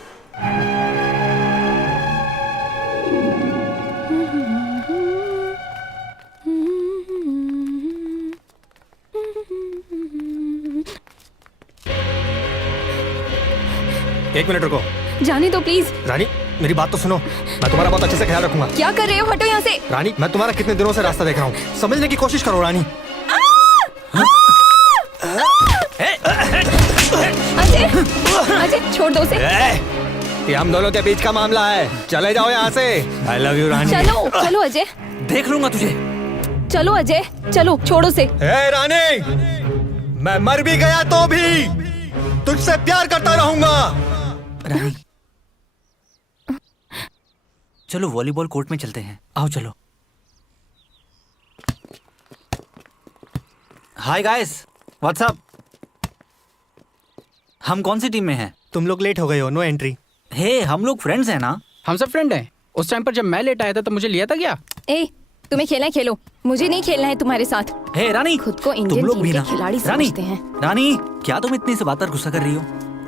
एक मिनट रुको। जाने दो प्लीज। रानी मेरी बात तो सुनो, मैं तुम्हारा बहुत अच्छे से ख्याल रखूंगा। क्या कर रहे हो, हटो यहाँ से। रानी मैं तुम्हारा कितने दिनों से रास्ता देख रहा हूँ, समझने की कोशिश करो रानी। अजय अजय छोड़ दो उसे। ये हम दोनों के बीच का मामला है, चले जाओ यहाँ से। आई लव यू रानी। चलो चलो अजय, देख लूंगा तुझे। चलो अजय चलो, छोड़ो से। रानी मैं मर भी गया तो भी तुझसे प्यार करता रहूंगा। रानी चलो वॉलीबॉल कोर्ट में चलते हैं, आओ चलो। Hi guys, what's up. हम कौन सी टीम में हैं? तुम लोग लेट हो गए हो, नो एंट्री। हे हम लोग फ्रेंड्स हैं ना? हम सब फ्रेंड हैं। उस टाइम पर जब मैं लेट आया था तो मुझे लिया था क्या? ए तुम्हें खेलना है खेलो, मुझे नहीं खेलना है तुम्हारे साथ। हे रानी, खुद को तुम इंडियन लोग टीम भी के ना खिलाड़ी रानी, समझते हैं। रानी क्या तुम इतनी सी बात पर गुस्सा कर रही हो?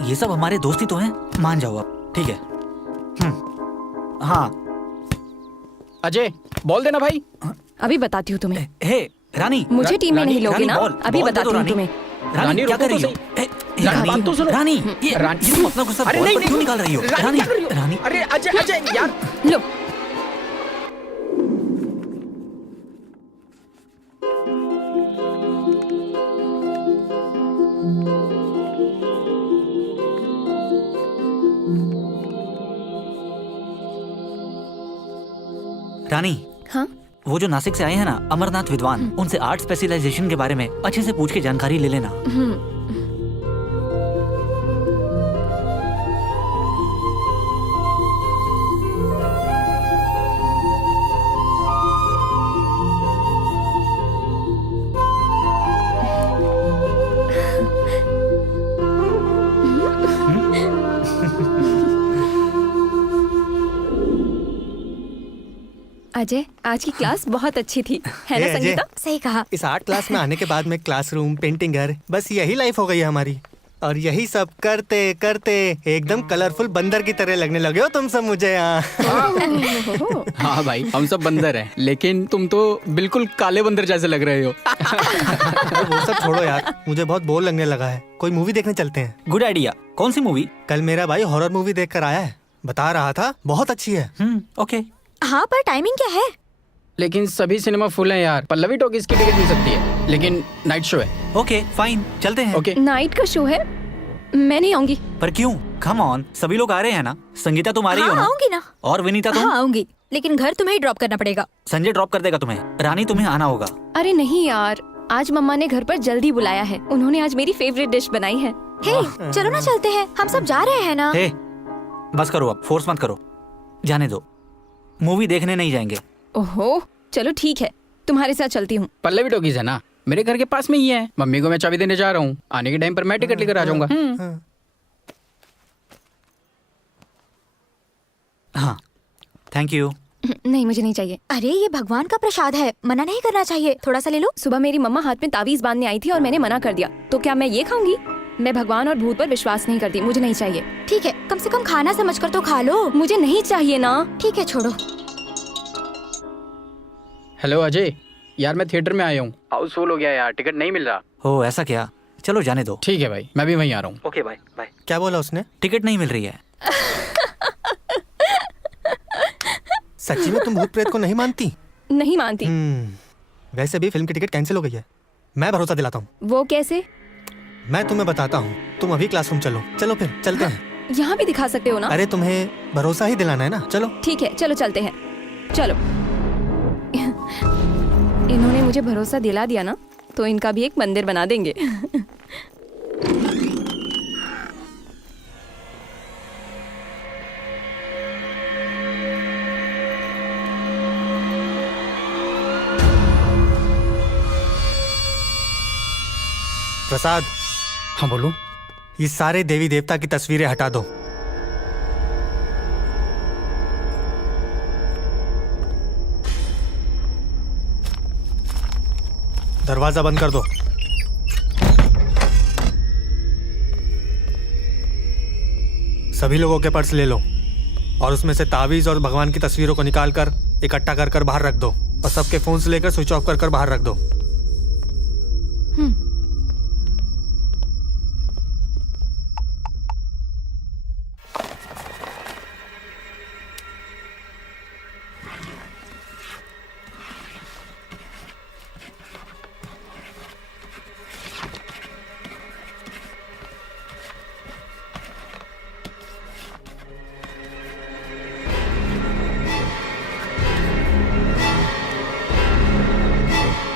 ये सब हमारे दोस्ती तो हैं, मान जाओ आप, ठीक है? हाँ अजय बोल देना भाई। अभी बताती हूँ तुम्हें। हे रानी, मुझे टीम में नहीं लोगे ना? अभी बताती हूँ तुम्हें। रानी क्या कर रही हो? बात तो सुनो। रानी ये तुम अपना गुस्सा अरे बॉल नहीं, पर क्यों निकाल रही हो? रानी रानी अरे अजय अजय यार लो। रानी हाँ वो जो नासिक से आए हैं ना, अमरनाथ विद्वान, उनसे आर्ट स्पेशलाइजेशन के बारे में अच्छे से पूछ के जानकारी ले लेना। अजय आज की क्लास बहुत अच्छी थी, है ना अजय, संगीता? सही कहा। इस आर्ट क्लास में आने के बाद में क्लासरूम, पेंटिंग घर, बस यही लाइफ हो गई है हमारी। और यही सब करते करते एकदम कलरफुल बंदर की तरह लगने लगे हो तुम सब मुझे यहाँ। हाँ भाई हम सब बंदर हैं, लेकिन तुम तो बिल्कुल काले बंदर जैसे लग रहे हो। वो सब छोड़ो यार, मुझे बहुत बोर लगने लगा है, कोई मूवी देखने चलते हैं। Good idea. कौन सी मूवी? कल मेरा भाई हॉरर मूवी देख कर आया है, बता रहा था बहुत अच्छी है। ओके। हाँ पर टाइमिंग क्या है? लेकिन सभी सिनेमा फुल हैं यार। पल्लवी टॉकीज की टिकट मिल सकती है, लेकिन नाइट शो है। ओके फाइन, चलते हैं। ओके नाइट का शो है, मैं नहीं आऊंगी। पर क्यों? कम ऑन, सभी लोग आ रहे हैं ना। संगीता तुम आ रही हो ना? आऊंगी ना। और विनीता तुम? हाँ आऊंगी, लेकिन घर तुम्हें ही ड्रॉप करना पड़ेगा। संजय ड्रॉप कर देगा तुम्हें। रानी तुम्हें आना होगा। अरे नहीं यार, आज मम्मा ने घर पर जल्दी बुलाया है, उन्होंने आज मेरी फेवरेट डिश बनाई है। हे चलो ना चलते हैं, हम सब जा रहे हैं ना। हे बस करो, अब फोर्स मत करो, जाने दो। मूवी देखने नहीं जाएंगे। ओहो चलो ठीक है, तुम्हारे साथ चलती हूँ। पल्लवी टॉकीज है ना, मेरे घर के पास में ही है। मम्मी को मैं चाबी देने जा रहा हूँ, आने के टाइम पर मैं टिकट लेकर आ जाऊंगा। हाँ थैंक यू। नहीं मुझे नहीं चाहिए। अरे ये भगवान का प्रसाद है, मना नहीं करना चाहिए, थोड़ा सा ले लो। सुबह मेरी मम्मा हाथ में तावीज बांधने आई थी और मैंने मना कर दिया, तो क्या मैं ये खाऊंगी? मैं भगवान और भूत पर विश्वास नहीं करती, मुझे नहीं चाहिए। ठीक है, कम से कम खाना समझकर तो खा लो। मुझे नहीं चाहिए ना। ठीक है छोड़ो। हेलो अजय, यार मैं थिएटर में आया हूँ, हाउसफुल हो गया यार, टिकट नहीं मिल रहा। ओ ऐसा क्या? चलो जाने दो। ठीक है भाई, मैं भी वहीं आ रहा हूँ। Okay bye bye. क्या बोला उसने? टिकट नहीं मिल रही है। सच्ची में तुम भूत प्रेत को नहीं मानती? नहीं मानती। वैसे भी फिल्म की टिकट कैंसिल हो गई है, मैं भरोसा दिलाता हूँ। वो कैसे? मैं तुम्हें बताता हूँ, तुम अभी क्लासरूम चलो। चलो फिर चलते हैं। यहाँ भी दिखा सकते हो ना? अरे तुम्हें भरोसा ही दिलाना है ना, चलो। ठीक है चलो चलते हैं, चलो। इन्होंने मुझे भरोसा दिला दिया ना, तो इनका भी एक मंदिर बना देंगे। प्रसाद। हाँ बोलो। ये सारे देवी देवता की तस्वीरें हटा दो। दरवाजा बंद कर दो। सभी लोगों के पर्स ले लो और उसमें से तावीज और भगवान की तस्वीरों को निकाल कर इकट्ठा कर कर बाहर रख दो और सबके फोन से लेकर स्विच ऑफ कर कर बाहर रख दो।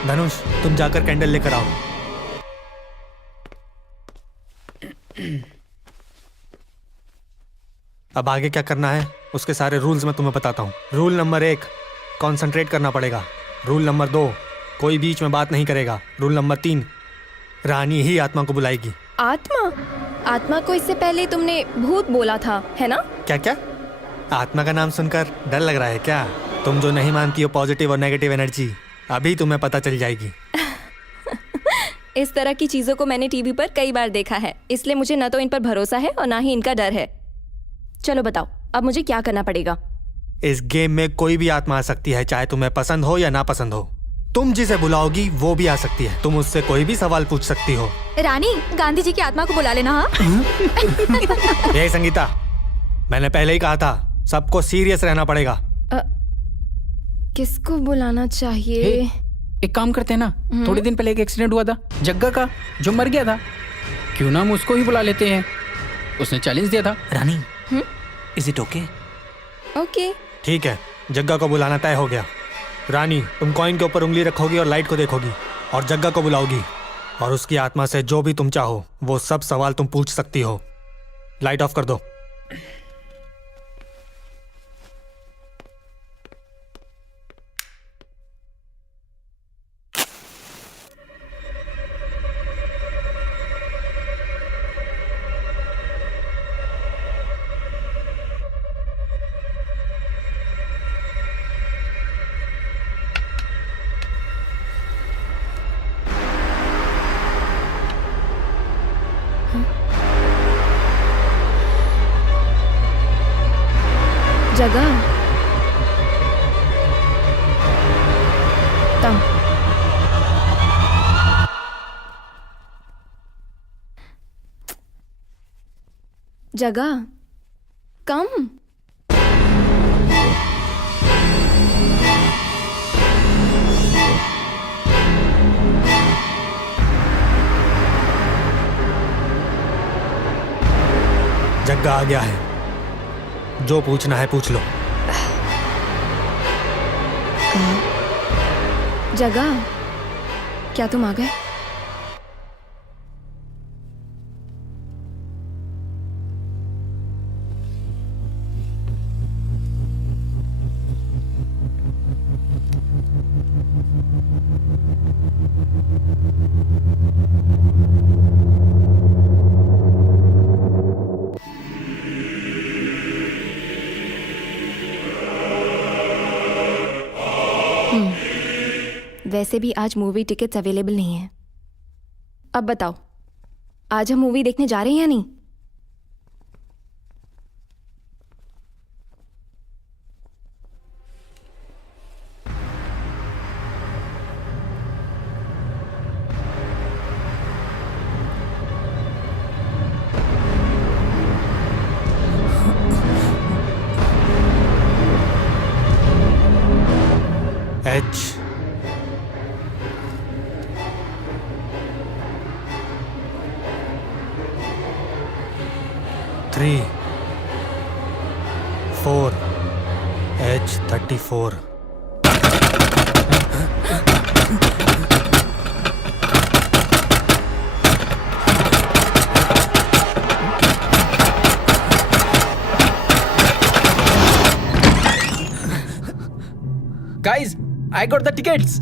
धनुष, तुम जाकर कैंडल लेकर आओ। अब आगे क्या करना है उसके सारे रूल्स मैं तुम्हें बताता हूँ। रूल नंबर 1, कंसंट्रेट करना पड़ेगा। रूल नंबर 2, कोई बीच में बात नहीं करेगा। रूल नंबर 3, रानी ही आत्मा को बुलाएगी। आत्मा? आत्मा को इससे पहले तुमने भूत बोला था, है ना? क्या क्या? आत्मा का नाम सुनकर डर लग रहा है क्या? तुम जो नहीं मानती हो पॉजिटिव और नेगेटिव एनर्जी, अभी तुम्हें पता चल जाएगी। इस तरह की चीजों को मैंने टीवी पर कई बार देखा है, इसलिए मुझे न तो इन पर भरोसा है और ना ही इनका डर है। चलो बताओ, अब मुझे क्या करना पड़ेगा? इस गेम में कोई भी आत्मा आ सकती है, चाहे तुम्हें पसंद हो या ना पसंद हो। तुम जिसे बुलाओगी वो भी आ सकती है। तुम उससे कोई भी सवाल पूछ सकती हो। रानी, गांधी जी की आत्मा को बुला लेना। हाँ? ये संगीता, मैंने पहले ही कहा था सबको सीरियस रहना पड़ेगा। किसको बुलाना चाहिए? एक काम करते हैं ना, थोड़े दिन पहले एक एक्सीडेंट हुआ था जग्गा का, जो मर गया था। क्यों ना हम उसको ही बुला लेते हैं, उसने चैलेंज दिया था। रानी, इज इट ओके? ओके, ठीक है, जग्गा को बुलाना तय हो गया। रानी, तुम कॉइन के ऊपर उंगली रखोगी और लाइट को देखोगी और जग्गा को बुलाओगी और उसकी आत्मा से जो भी तुम चाहो वो सब सवाल तुम पूछ सकती हो। लाइट ऑफ कर दो। जगह तम जगह कम। जग्गा आ गया है, जो पूछना है पूछ लो। जगह, क्या तुम आ गए? वैसे भी आज मूवी टिकट्स अवेलेबल नहीं है। अब बताओ, आज हम मूवी देखने जा रहे हैं या नहीं? H 3 4 H34। Guys, I got the tickets.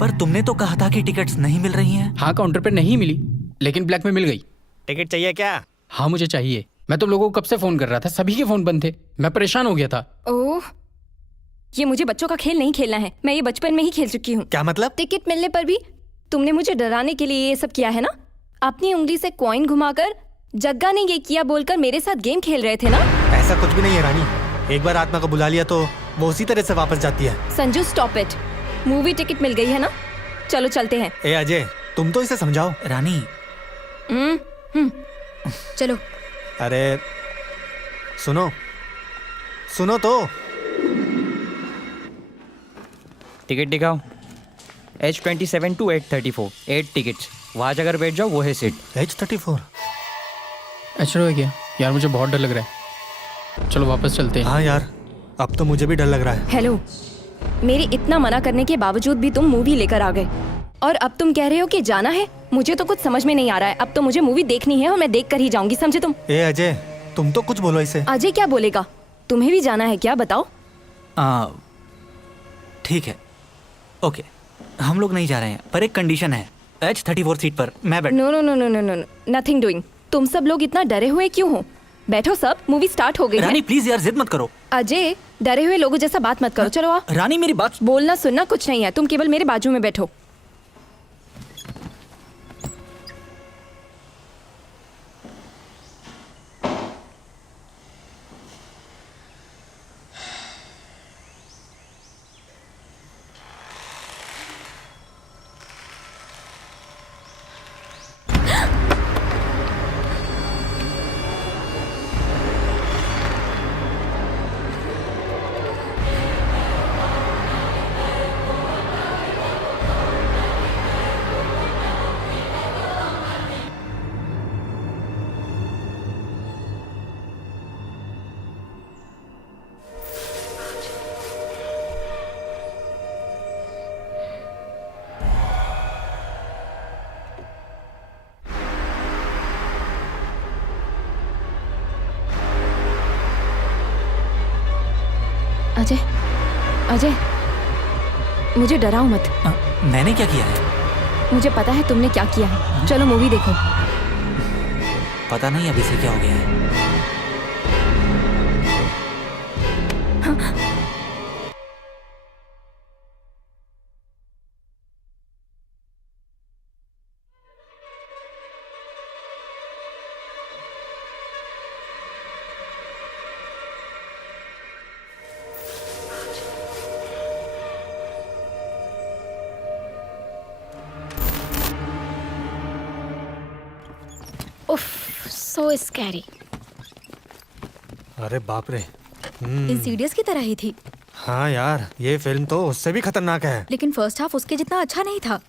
पर तुमने तो कहा था कि टिकट्स नहीं मिल रही हैं। हाँ, काउंटर पे नहीं मिली, लेकिन ब्लैक में मिल गई। टिकट चाहिए क्या? हाँ, मुझे चाहिए। मैं तुम लोगों को कब से फोन कर रहा था, सभी के फोन बंद थे। मैं परेशान हो गया था। ओह, ये मुझे बच्चों का खेल नहीं खेलना है। मैं ये बचपन में ही खेल चुकी हूँ। क्या मतलब? टिकट मिलने पर भी तुमने मुझे डराने के लिए ये सब किया है ना? अपनी उंगली से कॉइन घुमाकर जग्गा ने ये किया बोलकर मेरे साथ गेम खेल रहे थे ना? ऐसा कुछ भी नहीं है रानी। एक बार आत्मा को बुला लिया तो वो उसी तरह से वापस जाती है। Sanju stop it. Movie ticket मिल गई है ना, चलो चलते हैं। ए अजय, तुम तो इसे समझाओ। रानी चलो। अरे सुनो सुनो तो। टिकट दिखाओ। H27 to 834 8 tickets. वहाँ जाकर बैठ जाओ, वो है सीट। H34 अच्छा हो गया यार, मुझे बहुत डर लग रहा है। चलो वापस चलते हैं। हाँ यार, अब तो मुझे भी डर लग रहा है। हेलो, मेरे इतना मना करने के बावजूद भी तुम मूवी लेकर आ गए और अब तुम कह रहे हो कि जाना है। मुझे तो कुछ समझ में नहीं आ रहा है। अब तो मुझे मूवी देखनी है और मैं देख कर ही जाऊंगी, समझे तुम? ए अजय, तुम तो कुछ बोलो इसे। अजय क्या बोलेगा? तुम्हें भी जाना है क्या, बताओ? ठीक है, ओके, हम लोग नहीं जा रहे हैं, पर एक कंडीशन है। H34 सीट पर मैं बैठ। No no no no no no, nothing doing. तुम सब लोग इतना डरे हुए क्यों हो? बैठो सब, मूवी स्टार्ट हो गई है। रानी प्लीज यार, जिद मत करो। अजय, डरे हुए लोगों जैसा बात मत करो। चलो आओ। रानी मेरी बात। बोलना सुनना कुछ नहीं है, तुम केवल मेरे बाजू में बैठो। अजय, अजय, मुझे डराओ मत। मैंने क्या किया है? मुझे पता है तुमने क्या किया है। चलो मूवी देखो। पता नहीं अभी से क्या हो गया है। So scary। अरे बाप रे। इंसीडियस की तरह ही थी। हाँ यार, ये फिल्म तो उससे भी खतरनाक है। लेकिन फर्स्ट हाफ उसके जितना अच्छा नहीं था।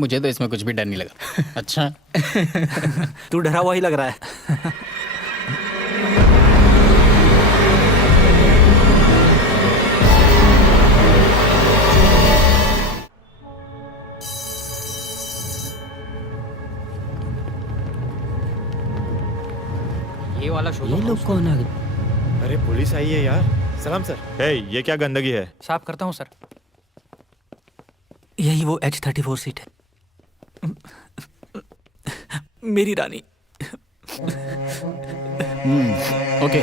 मुझे तो इसमें कुछ भी डर नहीं लगा। अच्छा तू डरा हुआ ही लग रहा है। ये वाला शो। ये लोग कौन आ गए? अरे पुलिस आई है यार। सलाम सर। हे, ये क्या गंदगी है? साफ करता हूँ सर। यही वो H34 सीट है। मेरी रानी। ओके,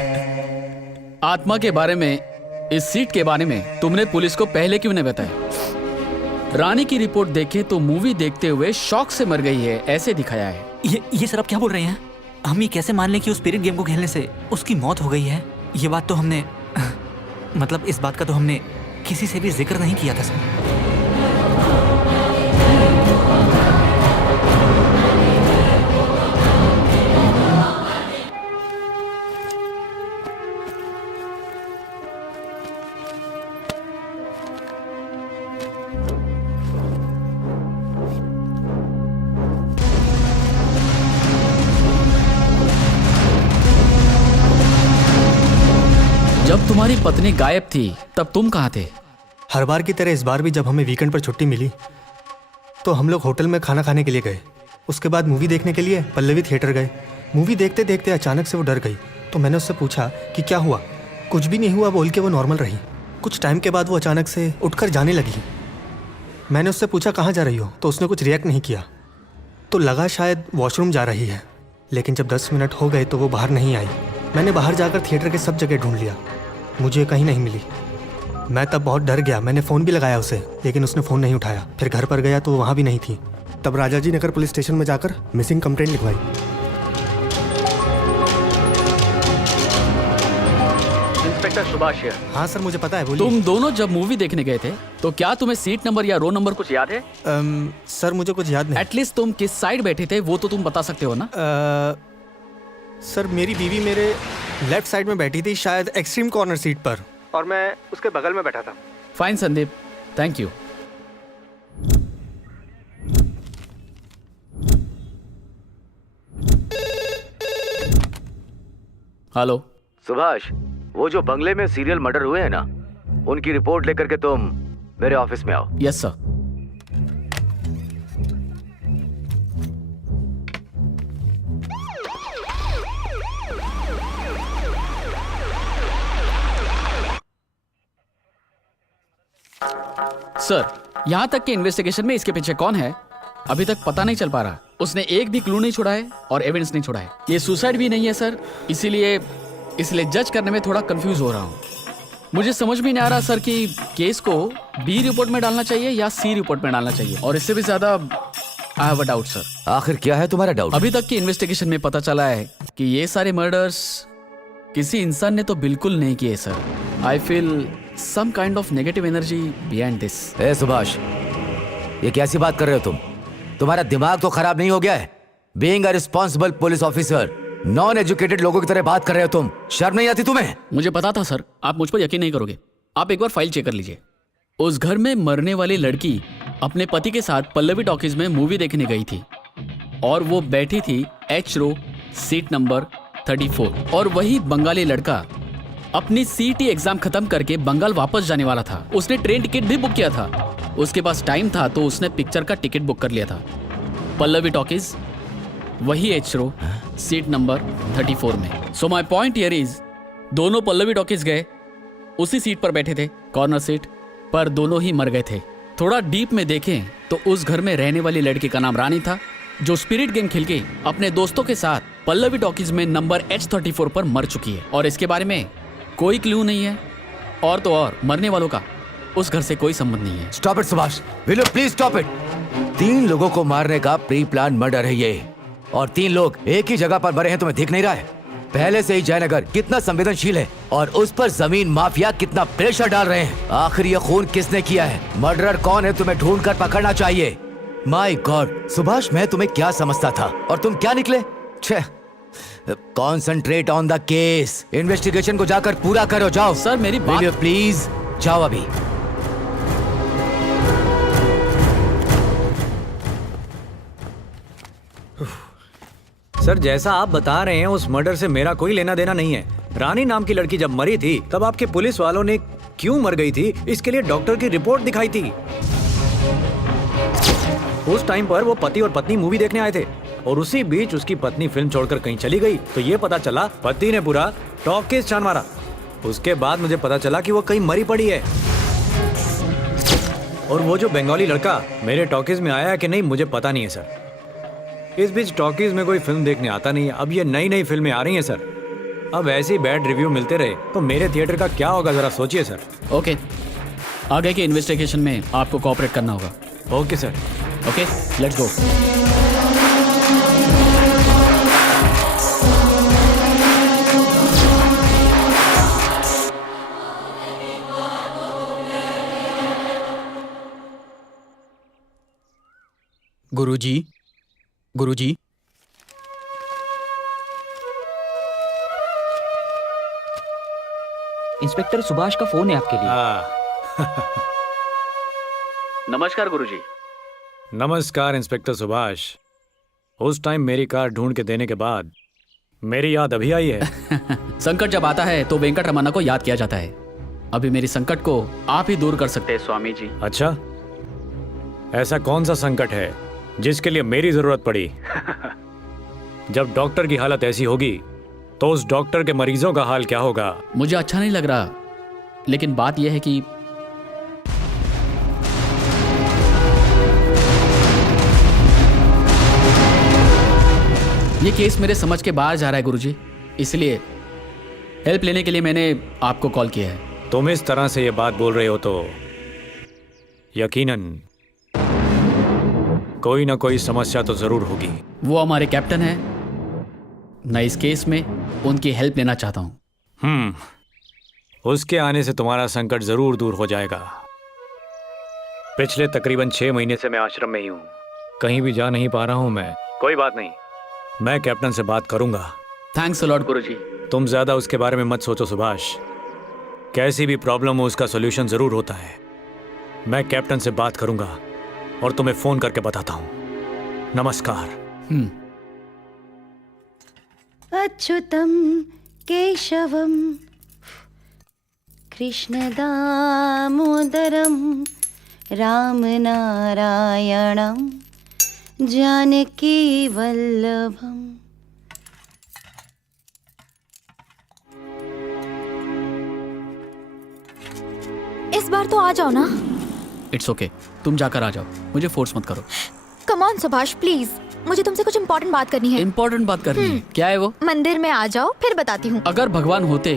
आत्मा के बारे में, इस सीट के बारे में तुमने पुलिस को पहले क्यों नहीं बताया? रानी की रिपोर्ट देखे तो मूवी देखते हुए शॉक से मर गई है, ऐसे दिखाया है। ये सर आप क्या बोल रहे हैं? हम ये कैसे मान लें कि उस स्पिरिट गेम को खेलने से उसकी मौत हो गई है? ये बात तो हमने, मतलब इस बात का तो हमने किसी से भी जिक्र नहीं किया था सर। जब तुम्हारी पत्नी गायब थी तब तुम कहाँ थे? हर बार की तरह इस बार भी जब हमें वीकेंड पर छुट्टी मिली तो हम लोग होटल में खाना खाने के लिए गए। उसके बाद मूवी देखने के लिए पल्लवी थिएटर गए। मूवी देखते देखते अचानक से वो डर गई, तो मैंने उससे पूछा कि क्या हुआ। कुछ भी नहीं हुआ बोल के वो नॉर्मल रही। कुछ टाइम के बाद वो अचानक से उठकर जाने लगी। मैंने उससे पूछा कहाँ जा रही हो, तो उसने कुछ रिएक्ट नहीं किया। तो लगा शायद वॉशरूम जा रही है, लेकिन जब 10 मिनट हो गए तो वो बाहर नहीं आई। मैंने बाहर जाकर थिएटर के सब जगह ढूंढ लिया, मुझे कहीं नहीं मिली। मैं तब बहुत डर गया। मैंने फ़ोन भी लगाया उसे, लेकिन उसने फ़ोन नहीं उठाया। फिर घर पर गया तो वहाँ भी नहीं थी। तब राजाजी नगर पुलिस स्टेशन में जाकर मिसिंग कंप्लेंट लिखवाई। इंस्पेक्टर सुभाष। हाँ सर, मुझे पता है, बोलिए। तुम दोनों जब मूवी देखने गए थे तो क्या तुम्हें सीट नंबर या रो नंबर कुछ याद है? सर मुझे कुछ याद नहीं। एटलीस्ट तुम किस साइड बैठे थे वो तो तुम बता सकते हो ना? सर मेरी बीवी मेरे लेफ्ट साइड में बैठी थी, शायद एक्सट्रीम कॉर्नर सीट पर, और मैं उसके बगल में बैठा था। Fine Sandeep, thank you. Hello Subhash, वो जो बंगले में सीरियल मर्डर हुए हैं ना, उनकी रिपोर्ट लेकर के तुम मेरे ऑफिस में आओ। Yes sir. सर, यहाँ तक के इन्वेस्टिगेशन में इसके पीछे कौन है अभी तक पता नहीं चल पा रहा। उसने एक भी क्लू नहीं छोड़ा है और एविडेंस नहीं छोड़ा है। ये सुसाइड भी नहीं है सर, इसीलिए जज करने में थोड़ा कंफ्यूज हो रहा हूँ। मुझे समझ में नहीं आ रहा सर कि केस को बी रिपोर्ट में डालना चाहिए या सी रिपोर्ट में डालना चाहिए, और इससे भी ज्यादा आई हैव अ डाउट सर। आखिर क्या है तुम्हारा डाउट? अभी तक की इन्वेस्टिगेशन में पता चला है कि ये सारे मर्डर्स किसी इंसान ने तो बिल्कुल नहीं किए sir. I feel some kind of negative energy behind this. ए सुभाष, ये कैसी बात कर रहे हो तुम? तुम्हारा दिमाग तो खराब नहीं हो गया है? Being a responsible police officer, non educated लोगों की तरह बात कर रहे हो तुम। शर्म नहीं आती तुम्हें? मुझे पता था सर, आप मुझ पर यकीन नहीं करोगे। आप एक बार फाइल चेक कर लीजिए। उस घर में मरने वाली लड़की अपने पति के साथ पल्लवी टॉकीज में मूवी देखने गई थी, और वो बैठी थी एच रो सीट नंबर 34। और वही बंगाली लड़का अपनी सीटी एग्जाम खत्म करके बंगाल वापस जाने वाला था। उसने ट्रेन टिकट भी बुक किया था। उसके पास टाइम था तो उसने पिक्चर का टिकट बुक कर लिया था पल्लवी टॉकीज, वही एच रो सीट नंबर 34 में। सो माई पॉइंट हियर इज, दोनों पल्लवी टॉकीज गए, उसी सीट पर बैठे थे, कॉर्नर सीट पर, दोनों ही मर गए थे। थोड़ा डीप में देखें तो उस घर में रहने वाली लड़की का नाम रानी था, जो स्पिरिट गेम खेल के अपने दोस्तों के साथ पल्लवी टॉकीज में नंबर H34 पर मर चुकी है, और इसके बारे में कोई क्लू नहीं है। और तो और मरने वालों का उस घर से कोई संबंध नहीं है। Stop it Subhash, will you please stop it. 3 लोगों को मारने का प्री प्लान मर्डर है ये, और 3 लोग एक ही जगह पर मरे हैं। तुम्हें दिख नहीं रहा है? पहले से ही जयनगर कितना संवेदनशील है, और उस पर जमीन माफिया कितना प्रेशर डाल रहे हैं। आखिर ये खून किसने किया है? मर्डरर कौन है? तुम्हें ढूंढ कर पकड़ना चाहिए। माय गॉड सुभाष, मैं तुम्हें क्या समझता था और तुम क्या निकले? Concentrate on the case. Investigation को जाकर पूरा करो। जाओ सर, मेरी बात प्लीज जाओ अभी। सर, जैसा आप बता रहे हैं उस मर्डर से मेरा कोई लेना देना नहीं है। रानी नाम की लड़की जब मरी थी तब आपके पुलिस वालों ने क्यों मर गई थी इसके लिए डॉक्टर की रिपोर्ट दिखाई थी। उस टाइम पर वो पति और पत्नी मूवी देखने आए थे, और उसी बीच उसकी पत्नी फिल्म छोड़कर कहीं चली गई, तो ये पता चला पति ने पूरा टॉकीज छान मारा। उसके बाद मुझे पता चला कि वो कहीं मरी पड़ी है। और वो जो बंगाली लड़का मेरे टॉकीज में आया कि नहीं मुझे पता नहीं है सर। इस बीच टॉकीज में कोई फिल्म देखने आता नहीं है। अब ये नई नई फिल्में आ रही हैं सर। अब ऐसे ही बैड रिव्यू मिलते रहे तो मेरे थिएटर का क्या होगा, जरा सोचिए सर। ओके, आगे के इन्वेस्टिगेशन में आपको कोऑपरेट करना होगा। Okay sir. Okay, let's go. Guruji, Guruji, inspector Subhash का फोन है आपके लिए। नमस्कार गुरुजी। नमस्कार इंस्पेक्टर सुभाष। उस टाइम मेरी कार ढूंढ के देने के बाद मेरी याद अभी आई है। संकट जब आता है तो वेंकट रमन्ना को याद किया जाता है। अभी मेरी संकट को आप ही दूर कर सकते हैं स्वामी जी। अच्छा, ऐसा कौन सा संकट है जिसके लिए मेरी जरूरत पड़ी? जब डॉक्टर की हालत ऐसी होगी तो उस डॉक्टर के मरीजों का हाल क्या होगा? मुझे अच्छा नहीं लग रहा, लेकिन बात यह है कि ये केस मेरे समझ के बाहर जा रहा है गुरुजी, इसलिए हेल्प लेने के लिए मैंने आपको कॉल किया है। तुम इस तरह से ये बात बोल रहे हो तो यकीनन कोई ना कोई समस्या तो जरूर होगी। वो हमारे कैप्टन है, मैं इस केस में उनकी हेल्प लेना चाहता हूँ। उसके आने से तुम्हारा संकट जरूर दूर हो जाएगा। पिछले तकरीबन 6 महीने से मैं आश्रम में ही हूँ, कहीं भी जा नहीं पा रहा हूँ मैं। कोई बात नहीं, मैं कैप्टन से बात करूंगा। थैंक्स अ लॉट गुरुजी। तुम ज्यादा उसके बारे में मत सोचो सुभाष, कैसी भी प्रॉब्लम हो उसका सॉल्यूशन जरूर होता है। मैं कैप्टन से बात करूंगा और तुम्हें फोन करके बताता हूँ। नमस्कार। अच्युतम केशवम कृष्ण दामोदरम राम नारायणम जानकी वल्लभम। इस बार तो आ जाओ ना। इट्स ओके, तुम जाकर आ जाओ, मुझे फोर्स मत करो। कम ऑन सुभाष प्लीज, मुझे तुमसे कुछ इम्पोर्टेंट बात करनी है। इम्पोर्टेंट बात करनी है? क्या है वो? मंदिर में आ जाओ, फिर बताती हूँ। अगर भगवान होते,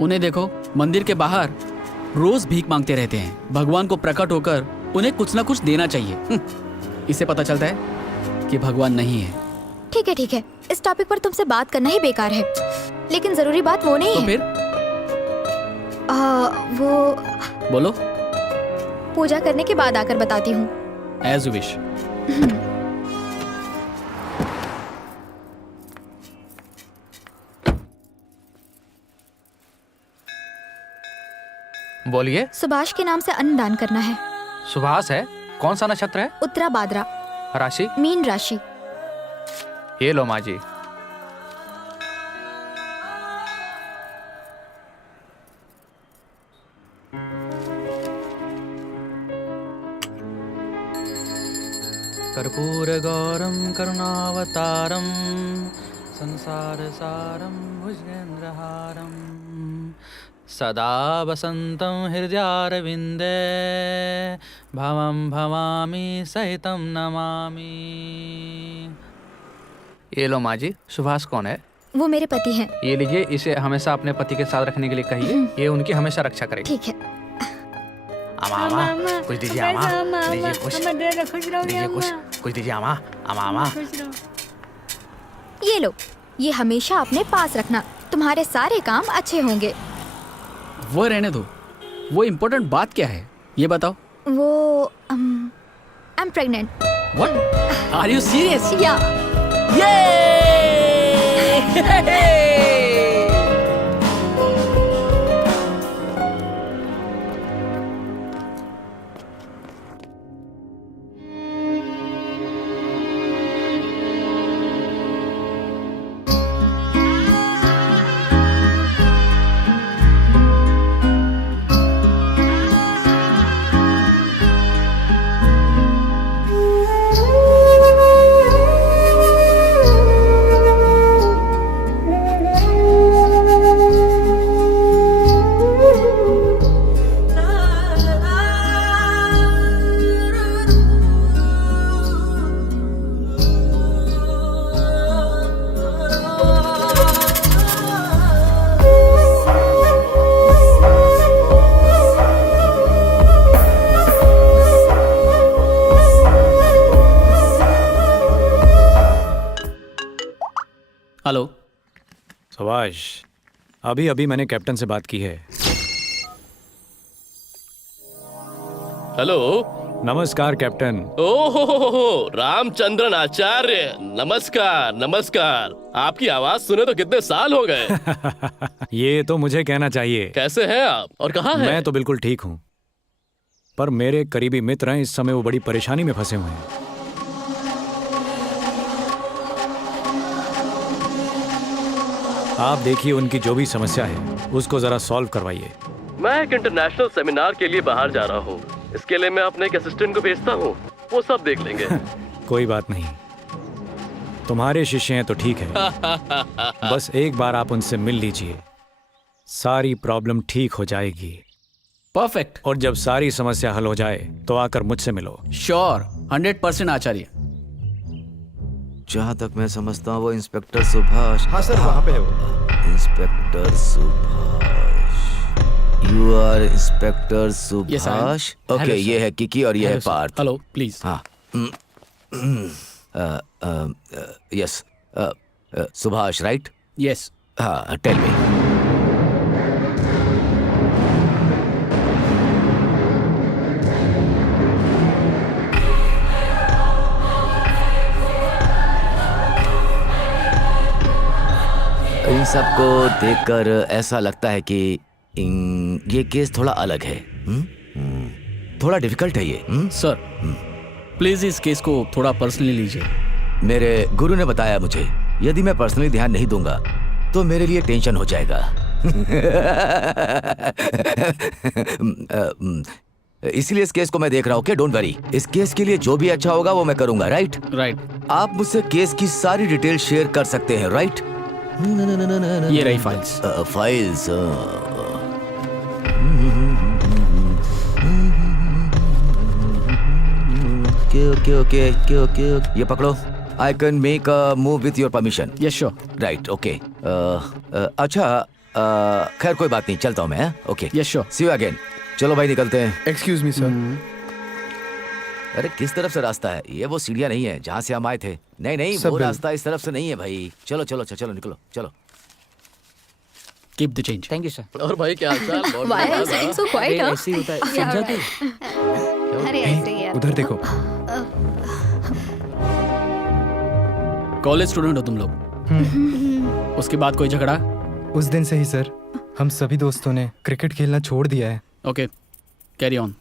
उन्हें देखो मंदिर के बाहर रोज भीख मांगते रहते हैं। भगवान को प्रकट होकर उन्हें कुछ ना कुछ देना चाहिए। इससे पता चलता है कि भगवान नहीं है। ठीक है ठीक है, इस टॉपिक पर तुमसे बात करना ही बेकार है। लेकिन जरूरी बात वो नहीं तो है। फिर? वो बोलो। पूजा करने के बाद आकर बताती हूँ। As you wish. बोलिए। सुभाष के नाम से अन्नदान करना है। सुभाष है? कौन सा नक्षत्र है? उत्तरा भाद्रा। राशि? मीन राशि। ये लो माँ जी। कर्पूर गौरम करुणावतारम संसार सारम भुजगेंद्रहारम सदा वसंतं हृदयारविंदे भवं भवामी सहितं नमामि। ये लो माँ जी। सुभाष कौन है? वो मेरे पति हैं। ये लीजिए, इसे हमेशा अपने पति के साथ रखने के लिए कहिए, ये उनकी हमेशा रक्षा करेगी। ठीक है। आमा आमा कुछ दीजिए आमा, दीजिए कुछ, दीजिए कुछ दीजिए आमा, आमा आमा। ये लो, ये हमेशा अपने पास रखना, तुम्हारे सारे काम अच्छे होंगे। वो रहने दो, वो इम्पोर्टेंट बात क्या है ये बताओ। वो I am pregnant. What? Are you serious? Yeah. Hello Subhash, अभी अभी मैंने कैप्टन से बात की है। हेलो। नमस्कार कैप्टन। ओहो रामचंद्रन आचार्य, नमस्कार नमस्कार। आपकी आवाज सुने तो कितने साल हो गए। ये तो मुझे कहना चाहिए। कैसे हैं आप और कहाँ हैं? मैं तो बिल्कुल ठीक हूँ, पर मेरे करीबी मित्र हैं, इस समय वो बड़ी परेशानी में फंसे हुए हैं। आप देखिए उनकी जो भी समस्या है उसको जरा सॉल्व करवाइए। मैं एक इंटरनेशनल सेमिनार के लिए बाहर जा रहा हूँ, इसके लिए मैं अपने एक असिस्टेंट को भेजता हूँ, वो सब देख लेंगे। कोई बात नहीं, तुम्हारे शिष्य हैं तो ठीक है। बस एक बार आप उनसे मिल लीजिए, सारी प्रॉब्लम ठीक हो जाएगी। परफेक्ट। और जब सारी समस्या हल हो जाए तो आकर मुझसे मिलो। श्योर, 100% आचार्य। जहाँ तक मैं समझता हूँ वो इंस्पेक्टर सुभाष। हाँ सर, वहाँ पे है वो। Inspector Subhash. You are inspector Subhash. Okay, Hello, ये sir. है किकी और ये है Hello, sir. Parth. Hello please. हाँ। Yes, Subhash right? यस। हाँ, टेल मी। इन सबको देखकर ऐसा लगता है कि ये केस थोड़ा अलग है। थोड़ा डिफिकल्ट है ये। सर प्लीज इस केस को थोड़ा पर्सनली लीजिए। मेरे गुरु ने बताया मुझे यदि मैं पर्सनली ध्यान नहीं दूंगा तो मेरे लिए टेंशन हो जाएगा। इसलिए इस केस को मैं देख रहा हूँ। Okay, don't worry. इस केस के लिए जो भी अच्छा होगा वो मैं करूंगा। राइट? आप मुझसे केस की सारी डिटेल शेयर कर सकते हैं। राइट? ये रही फाइल्स। फाइल्स। ओके, ये पकड़ो। I can make a move with your permission. Yes sure. Right, okay. अच्छा, खैर कोई बात नहीं, चलता हूँ मैं। Okay, yes sure. See you again. चलो भाई, निकलते हैं। Excuse me sir. अरे किस तरफ से रास्ता है? ये वो सीढ़ियाँ नहीं है जहाँ से हम आए थे। नहीं, सब वो बिल। रास्ता इस तरफ से नहीं है भाई। चलो चलो चलो, निकलो चलो। Keep the change. Thank you sir. और भाई क्या हालचाल? बहुत Why are you धन्यवाद, saying so हाँ। quiet, huh? ऐसे ही होता है, Yeah, समझा right. अरे ऐसे ही है। उधर देखो। कॉलेज स्टूडेंट हो तुम लोग? उसके बाद कोई झगड़ा? उस दिन से ही सर, हम सभी दोस्तों ने क्रिकेट खेलना छोड़ दिया है। Okay, carry on.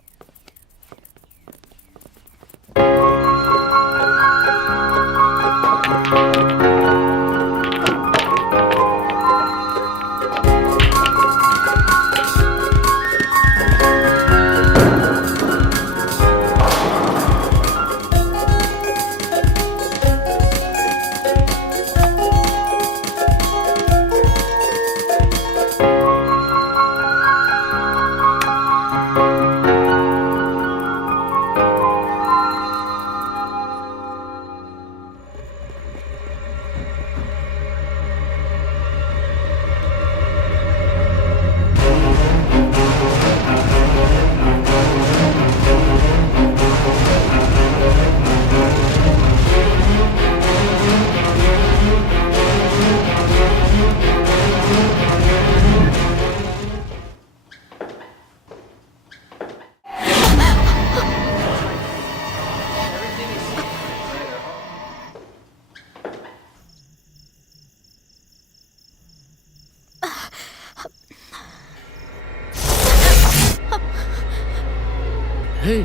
हे,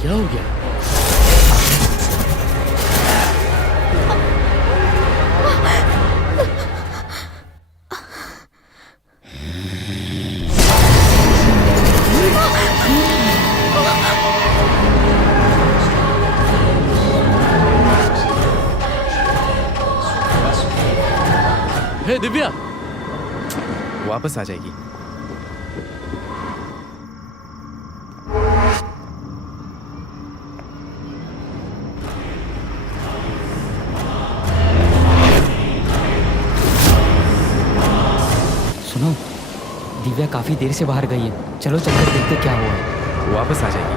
क्या हो गया? हे दिव्या, वापस आ जाएगी। सुनो, दिव्या काफी देर से बाहर गई है। चलो चलकर देखते क्या हुआ है। वापस आ जाएगी।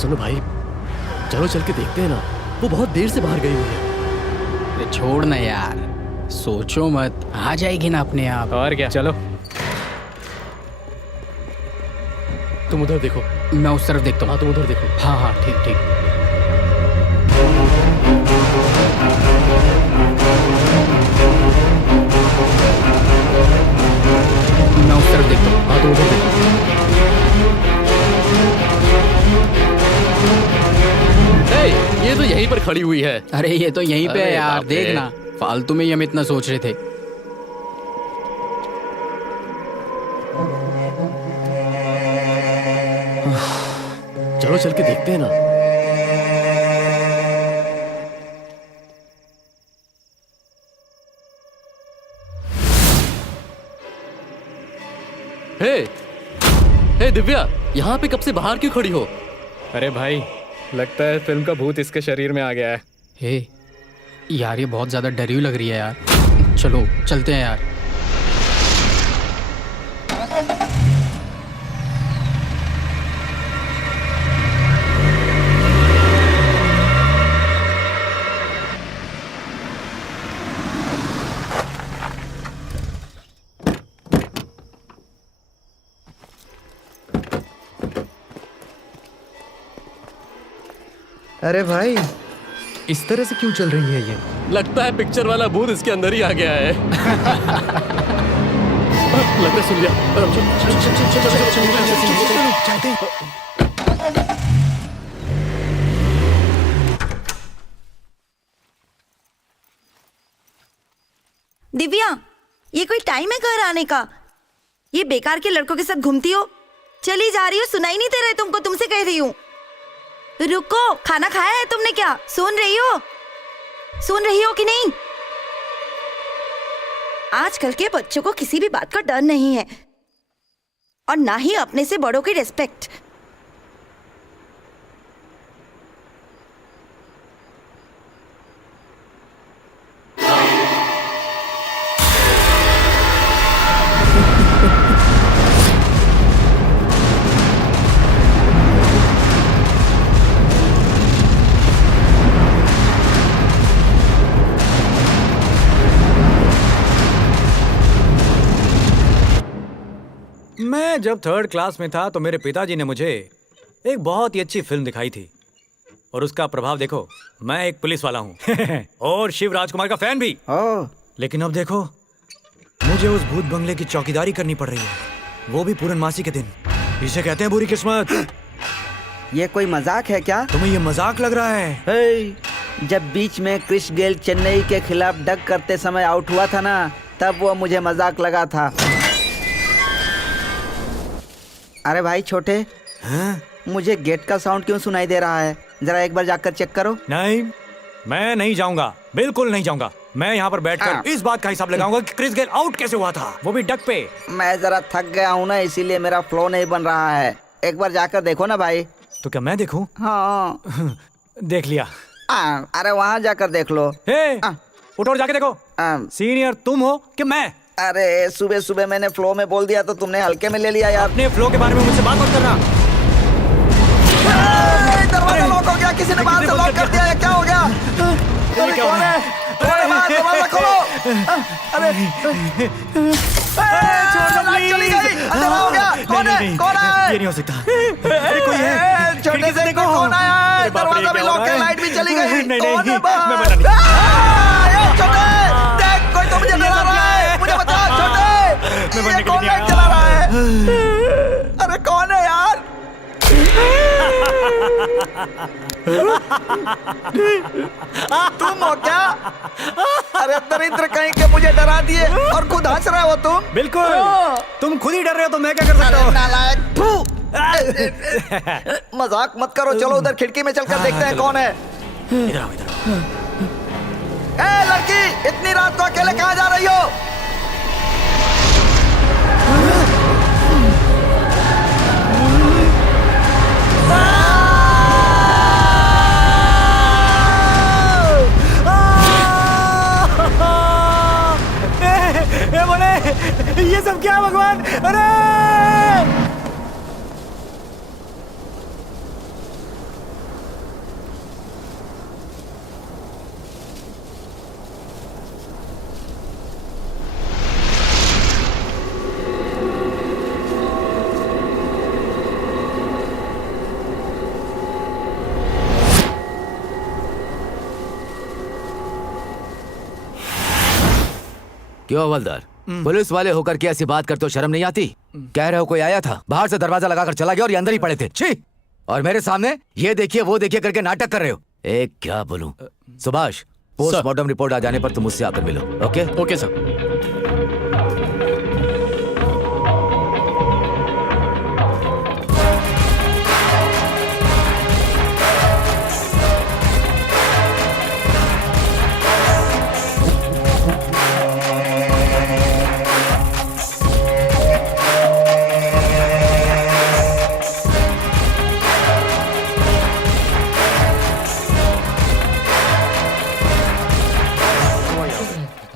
सुनो भाई, चलो चल के देखते हैं ना। वो बहुत देर से बाहर गई हुई है। अरे छोड़ ना यार, सोचो मत, आ जाएगी ना अपने आप। और क्या, चलो। तुम उधर देखो। मैं उस तरफ देखता हूँ। हाँ, तुम उधर देखो। हाँ हाँ, ठीक ठीक। मैं उस तरफ देखता हूँ। हाँ, तुम उधर देखो। हे, ये तो यहीं पर खड़ी हुई है। अरे ये तो यहीं पे है अरे यार, बाप रे। देखना। फालतू में ही हम इतना सोच रहे थे। चलो चल के देखते हैं ना। हे, हे दिव्या, यहाँ पे कब से बाहर क्यों खड़ी हो? अरे भाई, लगता है फिल्म का भूत इसके शरीर में आ गया है। हे यार, ये बहुत ज्यादा डरी हुई लग रही है यार। चलो चलते हैं यार। अरे भाई, इस तरह से क्यों चल रही है ये? लगता है पिक्चर वाला भूत इसके अंदर ही आ गया है। लगता है सुन लिया। दिव्या, ये कोई टाइम है घर आने का? ये बेकार के लड़कों के साथ घूमती हो? चली जा रही हो, सुनाई नहीं दे रहा है तुमको? तुमसे कह रही हूँ रुको। खाना खाया है तुमने क्या? सुन रही हो कि नहीं? आजकल के बच्चों को किसी भी बात का डर नहीं है, और ना ही अपने से बड़ों की रिस्पेक्ट। मैं जब 3rd क्लास में था तो मेरे पिताजी ने मुझे एक बहुत ही अच्छी फिल्म दिखाई थी, और उसका प्रभाव देखो। मैं एक पुलिस वाला हूँ और शिव राजकुमार का फैन भी। लेकिन अब देखो, मुझे उस भूत बंगले की चौकीदारी करनी पड़ रही है, वो भी पूर्णमासी के दिन। इसे कहते हैं बुरी किस्मत। ये कोई मजाक है क्या? तुम्हें ये मजाक लग रहा है? जब बीच में क्रिस गेल चेन्नई के खिलाफ डक करते समय आउट हुआ था ना, तब वो मुझे मजाक लगा था। अरे भाई छोटे, मुझे गेट का साउंड क्यों सुनाई दे रहा है? जरा एक बार जाकर चेक करो। नहीं, मैं नहीं जाऊंगा, बिल्कुल नहीं जाऊंगा। मैं यहाँ पर बैठकर इस बात का हिसाब लगाऊंगा कि क्रिस गेल आउट कैसे हुआ था, वो भी डक पे। मैं जरा थक गया हूँ ना, इसीलिए मेरा फ्लो नहीं बन रहा है। एक बार जाकर देखो ना भाई। तो क्या मैं देखूं? हाँ। देख लिया। अरे वहाँ जाकर देख लो। उठो और जाके देखो। सीनियर तुम हो कि मैं? अरे सुबह सुबह मैंने फ्लो में बोल दिया तो तुमने हल्के में ले लिया यार। अपने फ्लो के बारे में मुझसे बात मत करना। दरवाजा लॉक हो गया, किसी ने बाहर से लॉक कर दिया है। क्या हो गया? अरे कौन है? दरवाजा खोलो। अरे लाइट चली गई, अंधेरा हो गया। कौन है? कौन है? ये नहीं हो सकता। अरे कोई है? छोटे से देखो कौन आया है? दरवाजा भी लॉक है, लाइट भी चली गई। कौन है? मैं बता नहीं। छोटे देख, कोई तो मुझे डरा रहा है, मुझे बता छोटे। ये कौन लाइट जला रहा है? अरे कौन है यार? तुम हो क्या? अरे दरिद्र कहीं के, मुझे डरा दिए और खुद हंस रहे हो तुम। बिल्कुल, तुम खुद ही डर रहे हो तो मैं क्या कर सकता हूँ? नालायक। मजाक मत करो, चलो उधर खिड़की में चलकर देखते हैं कौन है। इधर आओ, इधर आओ। ए लड़की, इतनी रात को अकेले कहाँ जा रही हो? बोले ये सब क्या भगवान? अरे क्यों हवलदार, पुलिस वाले होकर के ऐसी बात करते हो शर्म नहीं आती? कह रहे हो कोई आया था, बाहर से दरवाजा लगाकर चला गया और ये अंदर ही पड़े थे। छी! और मेरे सामने ये देखिए वो देखिए करके नाटक कर रहे हो। एक क्या बोलूं? सुभाष, पोस्टमार्टम रिपोर्ट आ जाने पर तुम मुझसे आकर मिलो। ओके? Okay sir.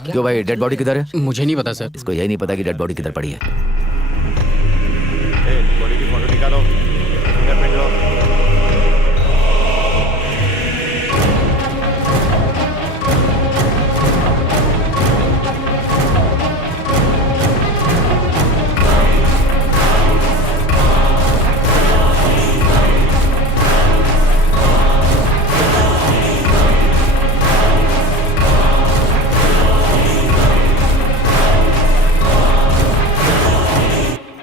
क्यों भाई, डेड बॉडी किधर है? मुझे नहीं पता सर। इसको यही नहीं पता कि डेड बॉडी किधर पड़ी है। बॉडी की फोटो निकालो, फिंगरप्रिंट लो।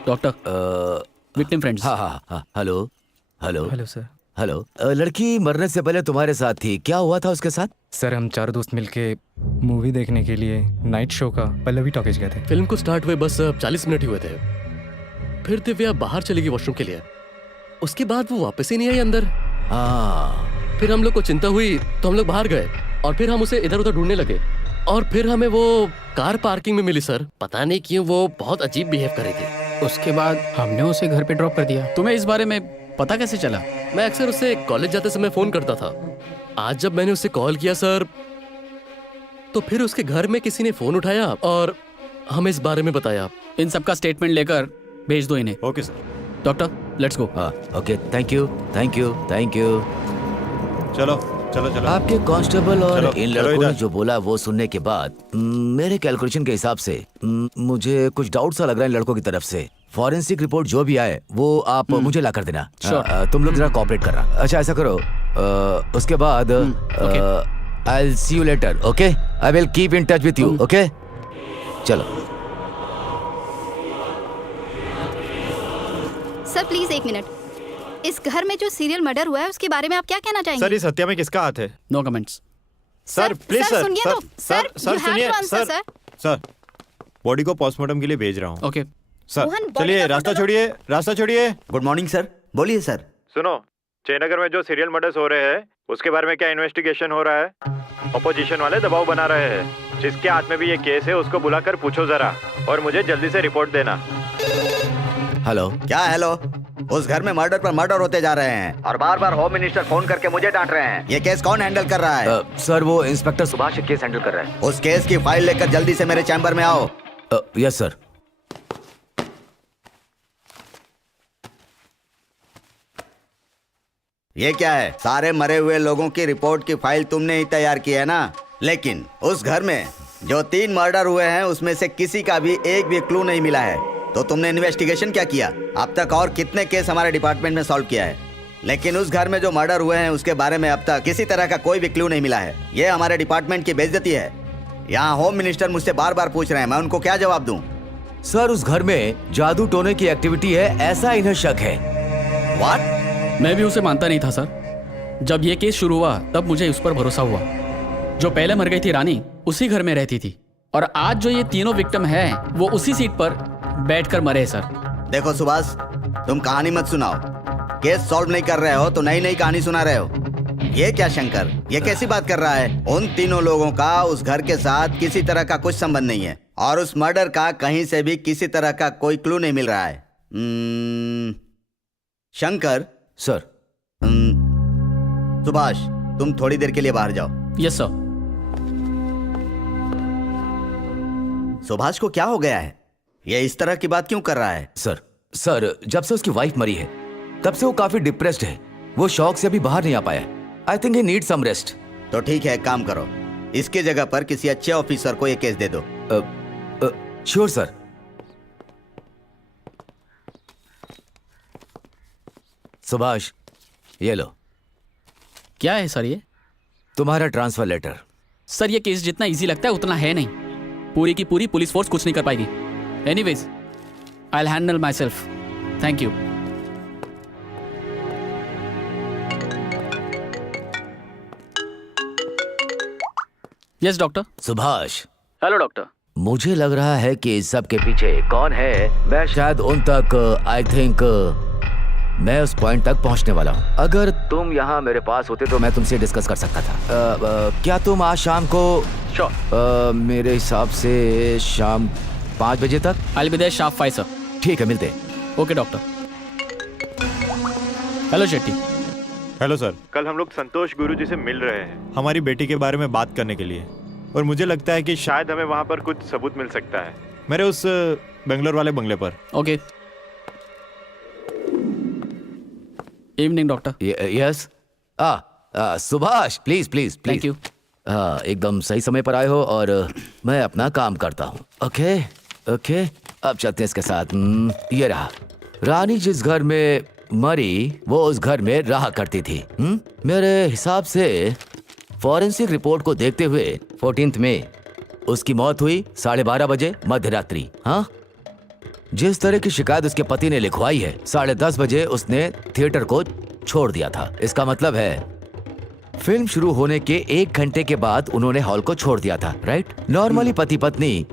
Doctor victim friends. हाँ हाँ हाँ, hello hello hello sir. Hello. लड़की मरने से पहले तुम्हारे साथ थी, क्या हुआ था उसके साथ? सर हम चारों दोस्त मिलके मूवी देखने के लिए नाइट शो का पल्लवी टॉकीज गए थे। फिल्म को स्टार्ट हुए बस 40 मिनट ही हुए थे, फिर दिव्या बाहर चली गई वॉशरूम के लिए। उसके बाद वो वापस ही नहीं आई अंदर। फिर हम लोग को चिंता हुई तो हम लोग बाहर गए और फिर हम उसे इधर उधर ढूंढने लगे और फिर हमें वो कार पार्किंग में मिली सर। पता नहीं क्यों वो बहुत अजीब बिहेव कर रही थी। उसके बाद हमने उसे घर पे ड्रॉप कर दिया। तुम्हें इस बारे में पता कैसे चला? मैं अक्सर उससे कॉलेज जाते समय फोन करता था। आज जब मैंने उसे कॉल किया सर, तो फिर उसके घर में किसी ने फोन उठाया और हमें इस बारे में बताया। इन सबका स्टेटमेंट लेकर भेज दो इन्हें। Okay sir. Doctor let's go. हाँ okay, thank you thank you thank you. चलो चलो चलो। आपके कांस्टेबल और चलो, इन चलो लड़कों ने इधर। जो बोला वो सुनने के बाद मेरे कैलकुलेशन के हिसाब से मुझे कुछ डाउट सा लग रहा है इन लड़कों की तरफ से। फॉरेंसिक रिपोर्ट जो भी आए वो आप मुझे ला कर देना। तुम लोग जरा कोऑपरेट करना। अच्छा ऐसा करो, उसके बाद I will see you later. Okay, I will keep in touch with you. Okay चलो। सर प्लीज एक मिनट। इस घर में जो सीरियल मर्डर हुआ है उसके बारे में आप क्या कहना चाहेंगे? सर इस हत्या में किसका हाथ है? No comments. Sir please sir सुनिए तो। सर सुनिए सर। सर बॉडी को पोस्टमार्टम के लिए भेज रहा हूँ। ओके सर मोहन, body चलिए, का रास्ता photo छोड़िए रास्ता छोड़िए। Good morning sir. बोलिए सर। सुनो, जयनगर में जो सीरियल मर्डर्स हो रहे हैं उसके बारे में क्या इन्वेस्टिगेशन हो रहा है? ऑपोजिशन वाले दबाव बना रहे हैं। जिसके हाथ में भी ये केस है उसको बुलाकर पूछो जरा और मुझे जल्दी से रिपोर्ट देना। हेलो। क्या हेलो? उस घर में मर्डर पर मर्डर होते जा रहे हैं और बार बार होम मिनिस्टर फोन करके मुझे डांट रहे हैं। ये केस कौन हैंडल कर रहा है? सर वो इंस्पेक्टर सुभाष केस हैंडल कर रहा है। उस केस की फाइल लेकर जल्दी से मेरे चैम्बर में आओ। Yes sir. ये क्या है? सारे मरे हुए लोगों की रिपोर्ट की फाइल तुमने ही तैयार की है ना? लेकिन उस घर में जो 3 मर्डर हुए हैं उसमें से किसी का भी एक भी क्लू नहीं मिला है। तो तुमने इन्वेस्टिगेशन क्या किया? अब तक और कितने केस हमारे डिपार्टमेंट में सॉल्व किया है, लेकिन उस घर में जो मर्डर हुए हैं उसके बारे में अब तक किसी तरह का कोई भी क्लू नहीं मिला है। ये हमारे डिपार्टमेंट की बेइज्जती है। यहाँ होम मिनिस्टर मुझसे बार बार पूछ रहे हैं, मैं उनको क्या जवाब दूं? सर उस घर में जादू टोने की एक्टिविटी है ऐसा इन्हें शक है। व्हाट? मैं भी उसे मानता नहीं था सर। जब ये केस शुरू हुआ तब मुझे उस पर भरोसा हुआ। जो पहले मर गई थी रानी उसी घर में रहती थी और आज जो ये तीनों विक्टिम हैं वो उसी सीट पर बैठकर मरे सर। देखो सुभाष, तुम कहानी मत सुनाओ। केस सॉल्व नहीं कर रहे हो तो नई नई कहानी सुना रहे हो। ये क्या शंकर, ये कैसी बात कर रहा है? उन तीनों लोगों का उस घर के साथ किसी तरह का कुछ संबंध नहीं है और उस मर्डर का कहीं से भी किसी तरह का कोई क्लू नहीं मिल रहा है। शंकर। सर। सुभाष, तुम थोड़ी देर के लिए बाहर जाओ। Yes sir. सुभाष को क्या हो गया है? ये इस तरह की बात क्यों कर रहा है? सर जब से उसकी वाइफ मरी है तब से वो काफी डिप्रेस्ड है। वो शौक से अभी बाहर नहीं आ पाया। I think he need some rest. तो ठीक है, एक काम करो, इसकी जगह पर किसी अच्छे ऑफिसर को ये केस दे दो। Sure sir. सुभाष ये लो। क्या है सर ये? तुम्हारा ट्रांसफर लेटर। सर ये केस जितना इजी लगता है उतना है नहीं। पूरी की पूरी पुलिस फोर्स कुछ नहीं कर पाएगी। Anyways I will handle my self. Thank you. Yes doctor. Subhash. Hello doctor. मुझे लग रहा है कि इस सब के पीछे कौन है मैं शायद उन तक आई थिंक मैं उस पॉइंट तक पहुंचने वाला हूं। अगर तुम यहाँ मेरे पास होते तो मैं तुमसे डिस्कस कर सकता था। क्या तुम आज शाम को? श्योर। मेरे हिसाब से शाम 5 बजे तक। I will be there sharp 5 sir. ठीक है, मिलते हैं। Okay doctor. Hello Shetty. Hello sir. कल हम लोग संतोष गुरुजी से मिल रहे हैं हमारी बेटी के बारे में बात करने के लिए और मुझे लगता है कि शायद हमें वहाँ पर कुछ सबूत मिल सकता है मेरे उस बेंगलोर वाले बंगले पर। Okay. Evening doctor. Yes. Subhash please please please. Thank you. एकदम सही समय पर आए हो और मैं अपना काम करता हूँ। ओके ओके, अब चलते हैं इसके साथ। ये रहा रानी जिस घर में मरी वो उस घर में रहा करती थी। मेरे हिसाब से फॉरेंसिक रिपोर्ट को देखते हुए 14 में उसकी मौत हुई 12:30 बजे मध्य रात्रि। हाँ जिस तरह की शिकायत उसके पति ने लिखवाई है, 10:30 बजे उसने थिएटर को छोड़ दिया था। इसका मतलब है फिल्म शुरू होने के 1 घंटे के बाद उन्होंने हॉल को छोड़ दिया था, राइट? नॉर्मली पति पत्नी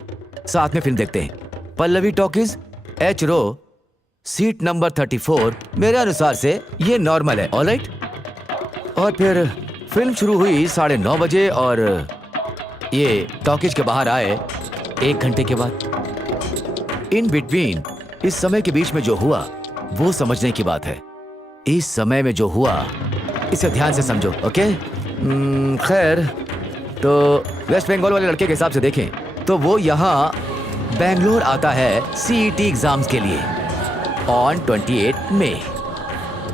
साथ में फिल्म देखते हैं। पल्लवी टॉकीज, एच रो, सीट नंबर 34, मेरे अनुसार से ये नॉर्मल है, ऑलराइट? और फिर फिल्म शुरू हुई 9:30 बजे और ये टॉकीज के बाहर आए 1 घंटे के बाद। इन बिटवीन, इस समय के बीच में जो हुआ वो समझने की बात है। इस समय में जो हुआ इसे ध्यान से समझो, ओके? खैर, तो वेस्ट बंगाल वाले लड़के के हिसाब से देखें तो वो यहाँ बेंगलोर आता है CET एग्जाम्स के लिए ऑन 28 मई,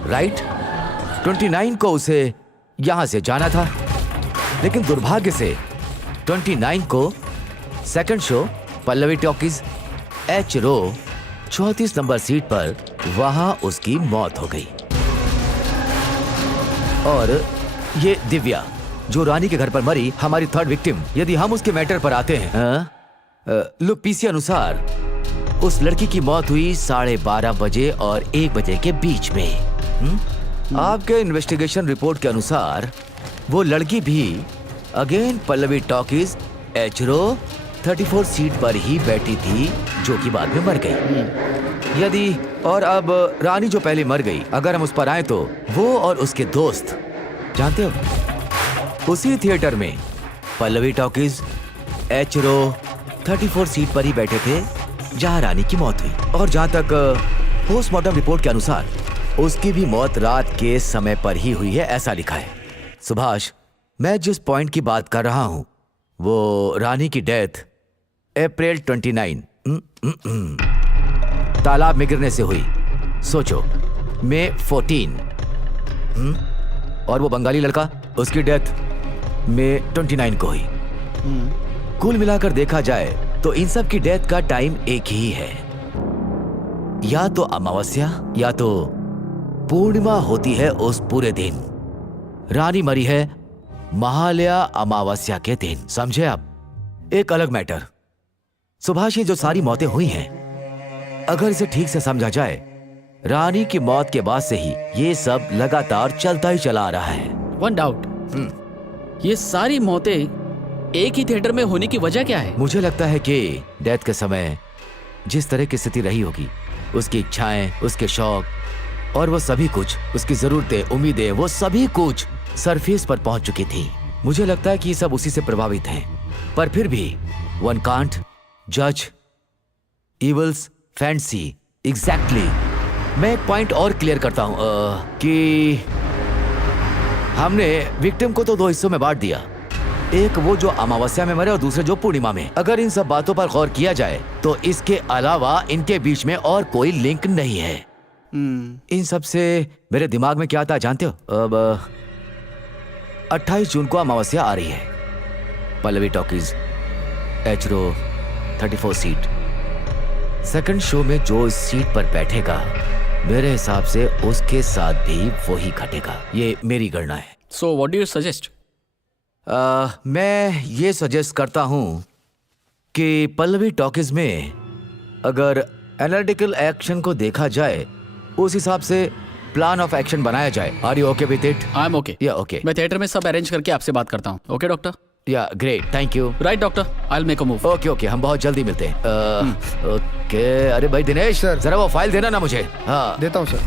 राइट? 29 को उसे यहाँ से जाना था, लेकिन दुर्भाग्य से 29 को second show Pallavi talkies H row 34 number seat पर वहाँ उसकी मौत हो गई। और ये दिव्या जो रानी के घर पर मरी, हमारी थर्ड विक्टिम, यदि हम उसके मैटर पर आते हैं, लुक पीसी अनुसार उस लड़की की मौत हुई 12:30 बजे और 1 बजे के बीच में। आपके इन्वेस्टिगेशन रिपोर्ट के अनुसार वो लड़की भी again Pallavi talkies H row 34 seat पर ही बैठी थी, जो कि बाद में मर गई। यदि और अब रानी जो पहले मर गई, अगर हम उस पर आए तो वो और उसके दोस्त, जानते हो, उसी थिएटर में Pallavi talkies H row 34 seat पर ही बैठे थे जहां रानी की मौत हुई। और जहां तक पोस्टमार्टम रिपोर्ट के अनुसार उसकी भी मौत रात के समय पर ही हुई है, ऐसा लिखा है। सुभाष, मैं जिस पॉइंट की बात कर रहा हूं वो रानी की डेथ अप्रैल 29 तालाब में गिरने से हुई। सोचो, मई 14 और वो बंगाली लड़का, उसकी डेथ मई 29 को हुई। कुल मिलाकर देखा जाए तो इन सब की डेथ का टाइम एक ही है, या तो अमावस्या या तो पूर्णिमा होती है उस पूरे दिन। रानी मरी है महालया अमावस्या के दिन, समझे आप? एक अलग मैटर, सुभाष, ये जो सारी मौतें हुई हैं, अगर इसे ठीक से समझा जाए, रानी की मौत के बाद से ही ये सब लगातार चलता ही चला आ रहा है। वन डाउट, ये सारी मौतें एक ही थिएटर में होने की वजह क्या है? मुझे लगता है कि डेथ के समय जिस तरह की स्थिति रही होगी, उसकी इच्छाएं, उसके शौक और वो सभी कुछ, उसकी जरूरतें, उम्मीदें, वो सभी कुछ सरफेस पर पहुंच चुकी थी। मुझे लगता है कि ये सब उसी से प्रभावित हैं, पर फिर भी वन कांट जज इवल्स फैंसी। एग्जैक्टली। मैं एक पॉइंट और क्लियर करता हूं कि हमने विक्टिम को तो 2 हिस्सों में बांट दिया, एक वो जो अमावस्या में मरे और दूसरे जो पूर्णिमा में। अगर इन सब बातों पर गौर किया जाए तो इसके अलावा इनके बीच में और कोई लिंक नहीं है। इन सब से मेरे दिमाग में क्या आता है जानते हो? अब 28 जून को अमावस्या आ रही है। Pallavi talkies H row 34 seat, second show में जो इस सीट पर बैठेगा, मेरे हिसाब से उसके साथ भी वही घटेगा। ये मेरी गणना है। So what do you suggest? मैं ये सजेस्ट करता हूं कि पल्लवी टॉकीज में अगर एनालिटिकल एक्शन को देखा जाए, उस हिसाब से प्लान ऑफ एक्शन बनाया जाए। Are you okay with it? I am okay. Yeah okay. मैं थिएटर में सब अरेंज करके आपसे बात करता हूँ। Okay doctor? Yeah great, thank you. Right doctor, I will make a move. Okay okay, हम बहुत जल्दी मिलते हैं। ओके। अरे भाई दिनेश सर, जरा वो फाइल देना ना मुझे। हाँ देता हूँ सर।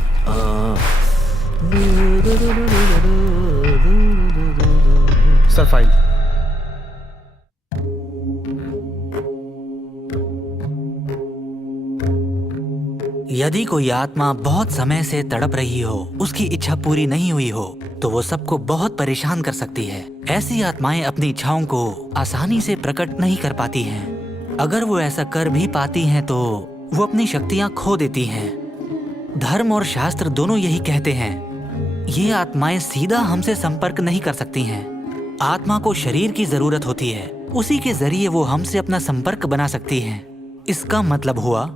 Sir file. यदि कोई आत्मा बहुत समय से तड़प रही हो, उसकी इच्छा पूरी नहीं हुई हो, तो वो सबको बहुत परेशान कर सकती है। ऐसी आत्माएं अपनी इच्छाओं को आसानी से प्रकट नहीं कर पाती हैं। अगर वो ऐसा कर भी पाती हैं तो वो अपनी शक्तियां खो देती हैं। धर्म और शास्त्र दोनों यही कहते हैं, ये आत्माएं सीधा हमसे संपर्क नहीं कर सकती हैं। आत्मा को शरीर की जरूरत होती है, उसी के जरिए वो हमसे अपना संपर्क बना सकती हैं। इसका मतलब हुआ,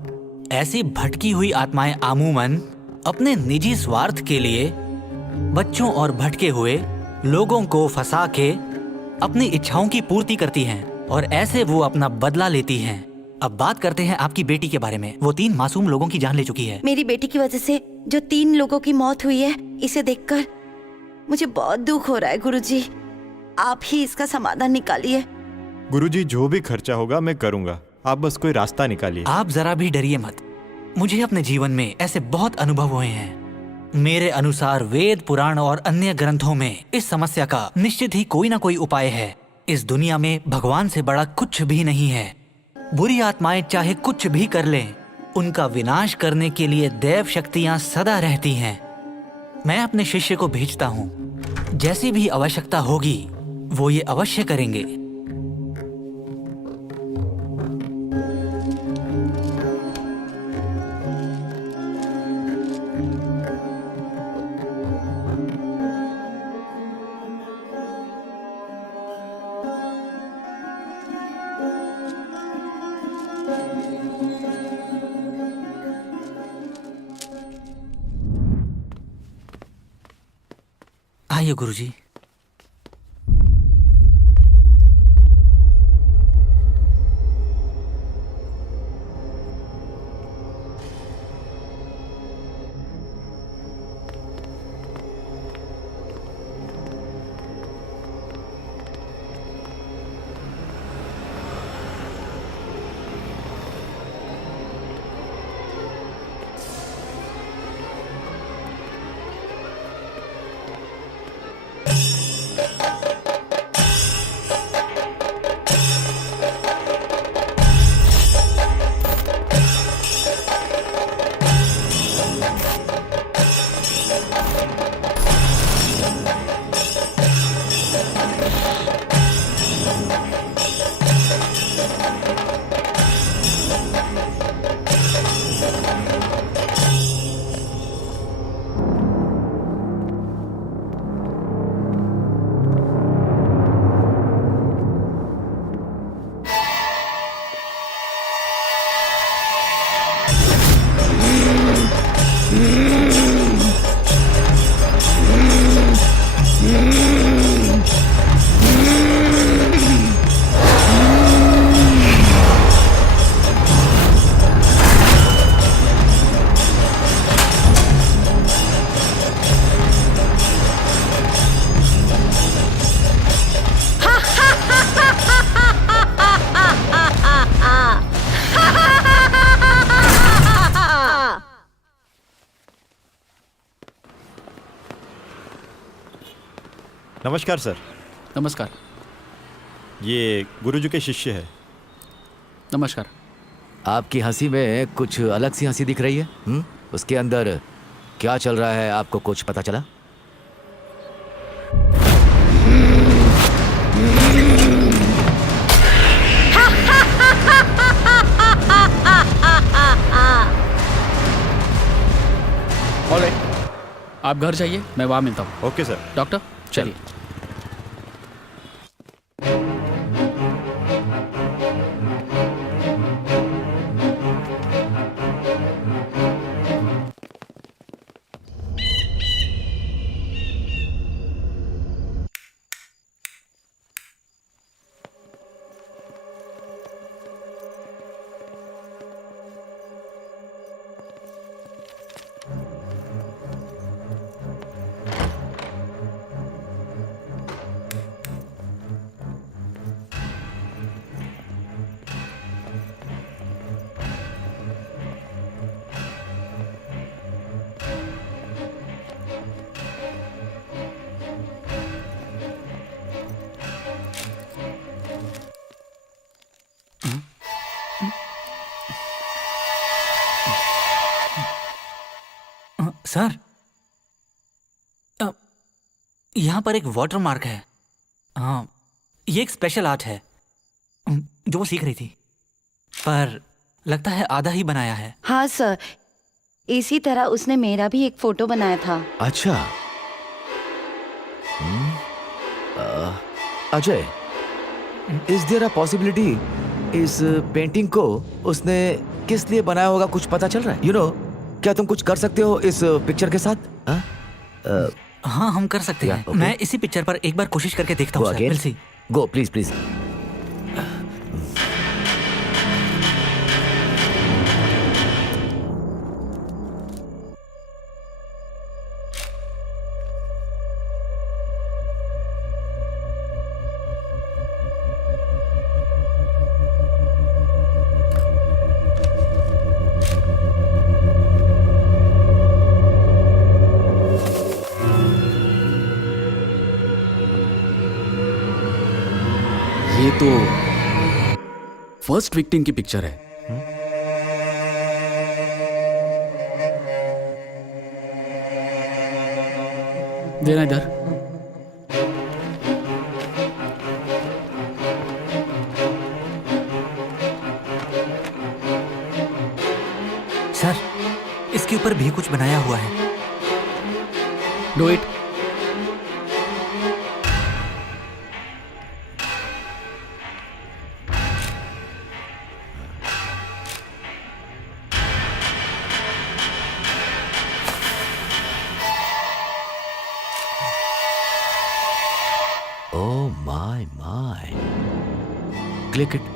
ऐसी भटकी हुई आत्माएं अमूमन अपने निजी स्वार्थ के लिए बच्चों और भटके हुए लोगों को फंसा के अपनी इच्छाओं की पूर्ति करती हैं, और ऐसे वो अपना बदला लेती हैं। अब बात करते हैं आपकी बेटी के बारे में। वो 3 मासूम लोगों की जान ले चुकी है। मेरी बेटी की वजह से जो 3 लोगों की मौत हुई है, इसे देखकर मुझे बहुत दुख हो रहा है गुरुजी। आप ही इसका समाधान निकालिए। गुरुजी, जो भी खर्चा होगा मैं करूंगा, आप बस कोई रास्ता निकालिए। आप जरा भी डरिए मत। मुझे अपने जीवन में ऐसे बहुत अनुभव हुए हैं। मेरे अनुसार वेद, पुराण और अन्य ग्रंथों में इस समस्या का निश्चित ही कोई ना कोई उपाय है। इस दुनिया में भगवान से बड़ा कुछ भी नहीं है। बुरी आत्माएं चाहे कुछ भी कर लें, उनका विनाश करने के लिए दैव शक्तियां सदा रहती हैं। मैं अपने शिष्य को भेजता हूँ, जैसी भी आवश्यकता होगी वो ये अवश्य करेंगे। आइए गुरुजी। नमस्कार सर। नमस्कार। ये गुरुजी के शिष्य है। नमस्कार। आपकी हंसी में कुछ अलग सी हंसी दिख रही है। उसके अंदर क्या चल रहा है, आपको कुछ पता चला? ऑलराइट, आप घर जाइए, मैं वहाँ मिलता हूँ। Okay sir. डॉक्टर चलिए। सर, यहाँ पर एक वाटर मार्क है। हाँ, ये एक स्पेशल आर्ट है जो वो सीख रही थी, पर लगता है आधा ही बनाया है। हाँ सर, इसी तरह उसने मेरा भी एक फोटो बनाया था। अच्छा। Ajay, is there a possibility इस पेंटिंग को उसने किस लिए बनाया होगा, कुछ पता चल रहा है? यू नो, क्या तुम कुछ कर सकते हो इस पिक्चर के साथ? हाँ, हम कर सकते हैं। मैं इसी पिक्चर पर एक बार कोशिश करके देखता हूँ। Go please please. तो फर्स्ट विक्टिम की पिक्चर है। देना इधर। सर, इसके ऊपर भी कुछ बनाया हुआ है। Do it. Oh my. Click it.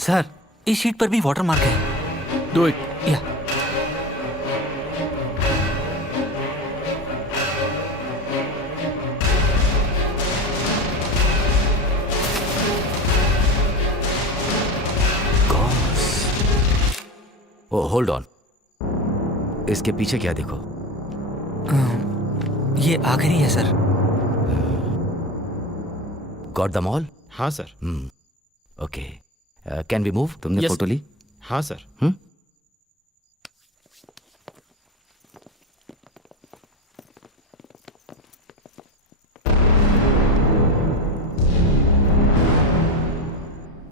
Sir, इस शीट पर भी वाटर मार्क है। Do it. या। Oh, hold on. इसके पीछे क्या देखो? ये आखिरी है सर। Got them all? हाँ sir. Okay. Can we move? तुमने फोटो ली? हाँ सर।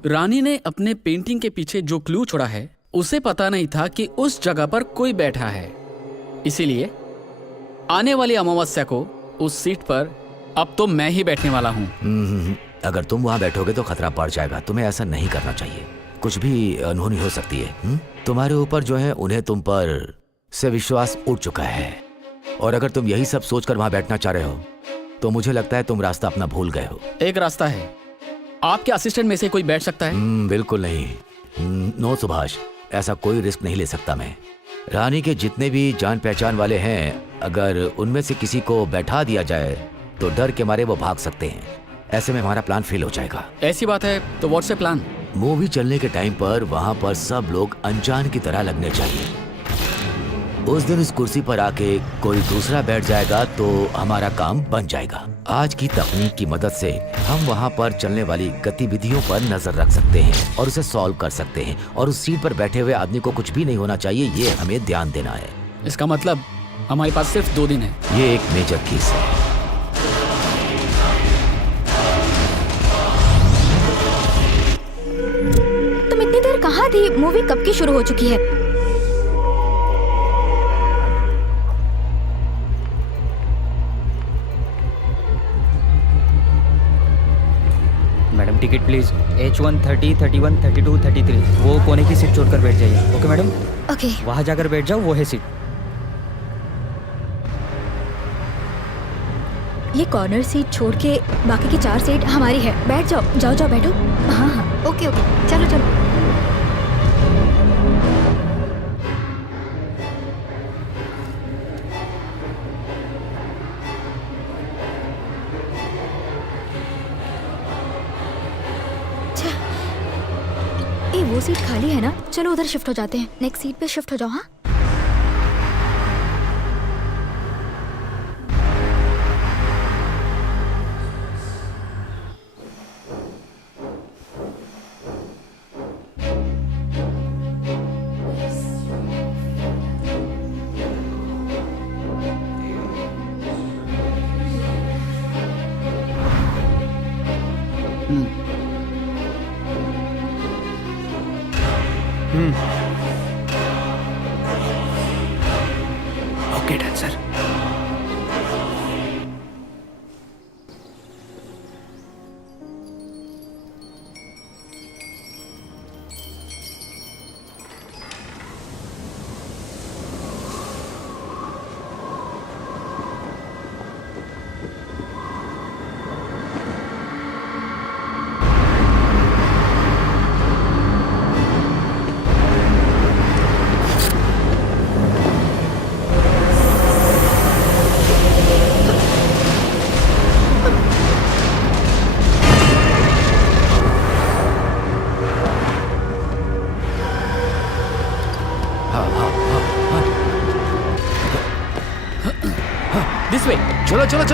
रानी ने अपने पेंटिंग के पीछे जो क्लू छोड़ा है उसे पता नहीं था कि उस जगह पर कोई बैठा है, इसीलिए आने वाली अमावस्या को उस सीट पर अब तो मैं ही बैठने वाला हूँ। अगर तुम वहां बैठोगे तो खतरा बढ़ जाएगा। तुम्हें ऐसा नहीं करना चाहिए। कुछ भी अनहोनी हो सकती है। तुम्हारे ऊपर जो है उन्हें तुम पर से विश्वास उठ चुका है, और अगर तुम यही सब सोचकर वहां बैठना चाह रहे हो तो मुझे लगता है तुम रास्ता अपना भूल गए हो। एक रास्ता है, आपके असिस्टेंट में से कोई बैठ सकता है? बिल्कुल नहीं। नो सुभाष, ऐसा कोई रिस्क नहीं ले सकता मैं। रानी के जितने भी जान पहचान वाले हैं, अगर उनमें से किसी को बैठा दिया जाए तो डर के मारे वो भाग सकते हैं। ऐसे में हमारा प्लान फेल हो जाएगा। ऐसी बात है तो व्हाट्स प्लान? मूवी चलने के टाइम पर वहां पर सब लोग अनजान की तरह लगने चाहिए। उस दिन इस कुर्सी पर आके कोई दूसरा बैठ जाएगा तो हमारा काम बन जाएगा। आज की तकनीक की मदद से हम वहां पर चलने वाली गतिविधियों पर नजर रख सकते हैं और उसे सॉल्व कर सकते हैं, और उस सीट पर बैठे हुए आदमी को कुछ भी नहीं होना चाहिए, ये हमें ध्यान देना है। इसका मतलब हमारे पास सिर्फ 2 दिन है। ये एक मेजर केस है। तुम इतनी देर कहाँ थी? मूवी कब की शुरू हो चुकी है? Madam ticket please. H1 30 31 32 33 वो कोने की सीट छोड़कर बैठ जाइए। Okay madam? ओके। वहां जाकर बैठ जाओ, वो है सीट। ये कॉर्नर सीट छोड़ के बाकी की 4 सीट हमारी है। बैठ जाओ, जाओ जाओ बैठो। हाँ हाँ ओके ओके, चलो चलो। ए, वो सीट खाली है ना? चलो उधर शिफ्ट हो जाते हैं। नेक्स्ट सीट पे शिफ्ट हो जाओ। हाँ ओके डन सर।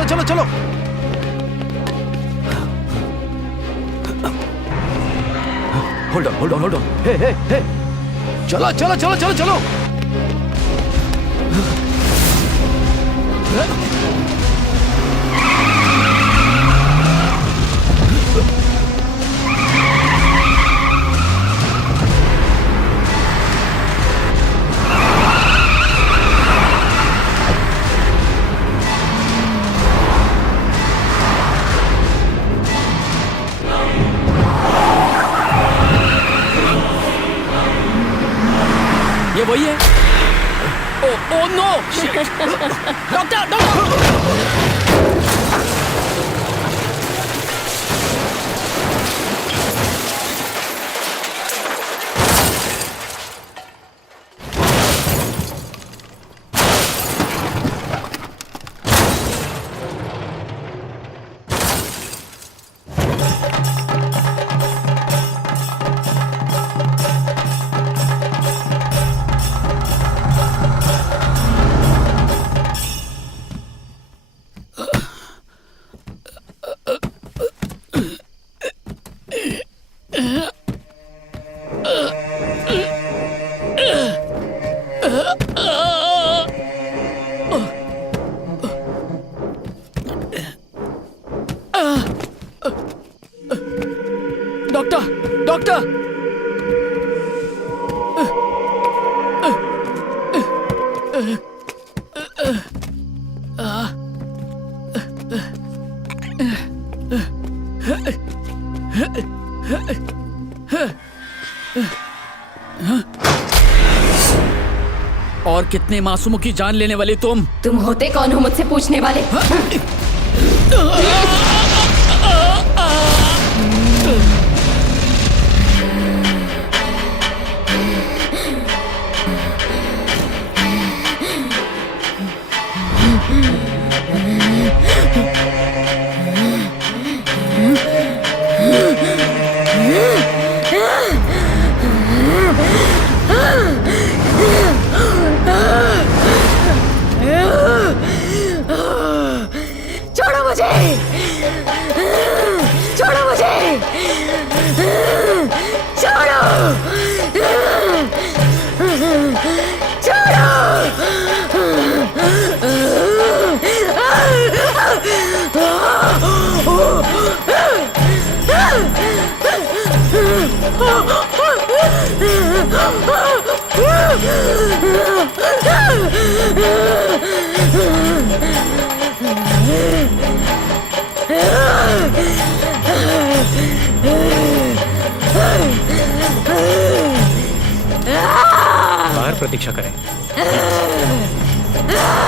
चलो चलो चलो। Hold on hold on hold on. Hey hey hey, चलो चलो चलो चलो चलो। ये वही है। Oh no! Doctor doctor! Doctor doctor! और कितने मासूमों की जान लेने वाली तुम होते कौन हो मुझसे पूछने वाले? छोड़ो मुझे! छोड़ो मुझे! छोड़ो! बाहर प्रतीक्षा करें। Ah!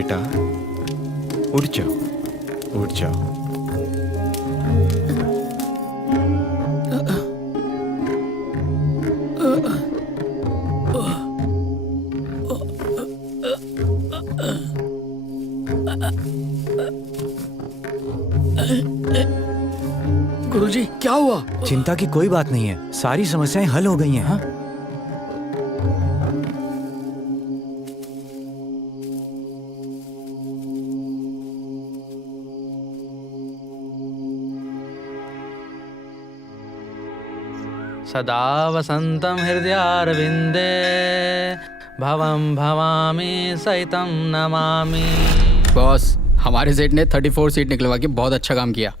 बेटा उठ जाओ, उठ जाओ। गुरुजी क्या हुआ? चिंता की कोई बात नहीं है, सारी समस्याएं हल हो गई हैं। हाँ? सदा वसन्तं हृदयारविन्दे भवं भवामि सहितं नमामि। बॉस, हमारे सेठ ने 34 सीट निकलवा के बहुत अच्छा काम किया।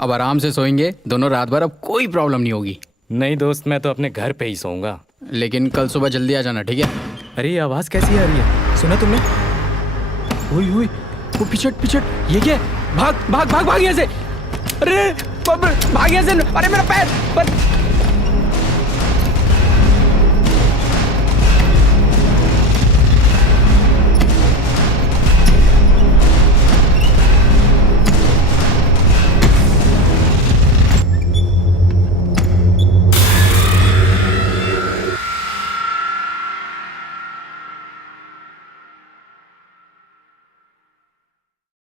अब आराम से सोएंगे दोनों रात भर, अब कोई प्रॉब्लम नहीं होगी। नहीं दोस्त, मैं तो अपने घर पे ही सोऊंगा। लेकिन कल सुबह जल्दी आ जाना, ठीक है? अरे ये आवाज कैसी आ रही है? सुना तुमने? हुई हुई, वो पिछट पिछट, ये क्या? भाग भाग भाग भाग यहाँ से! अरे भाग यहाँ से! अरे मेरा पैर!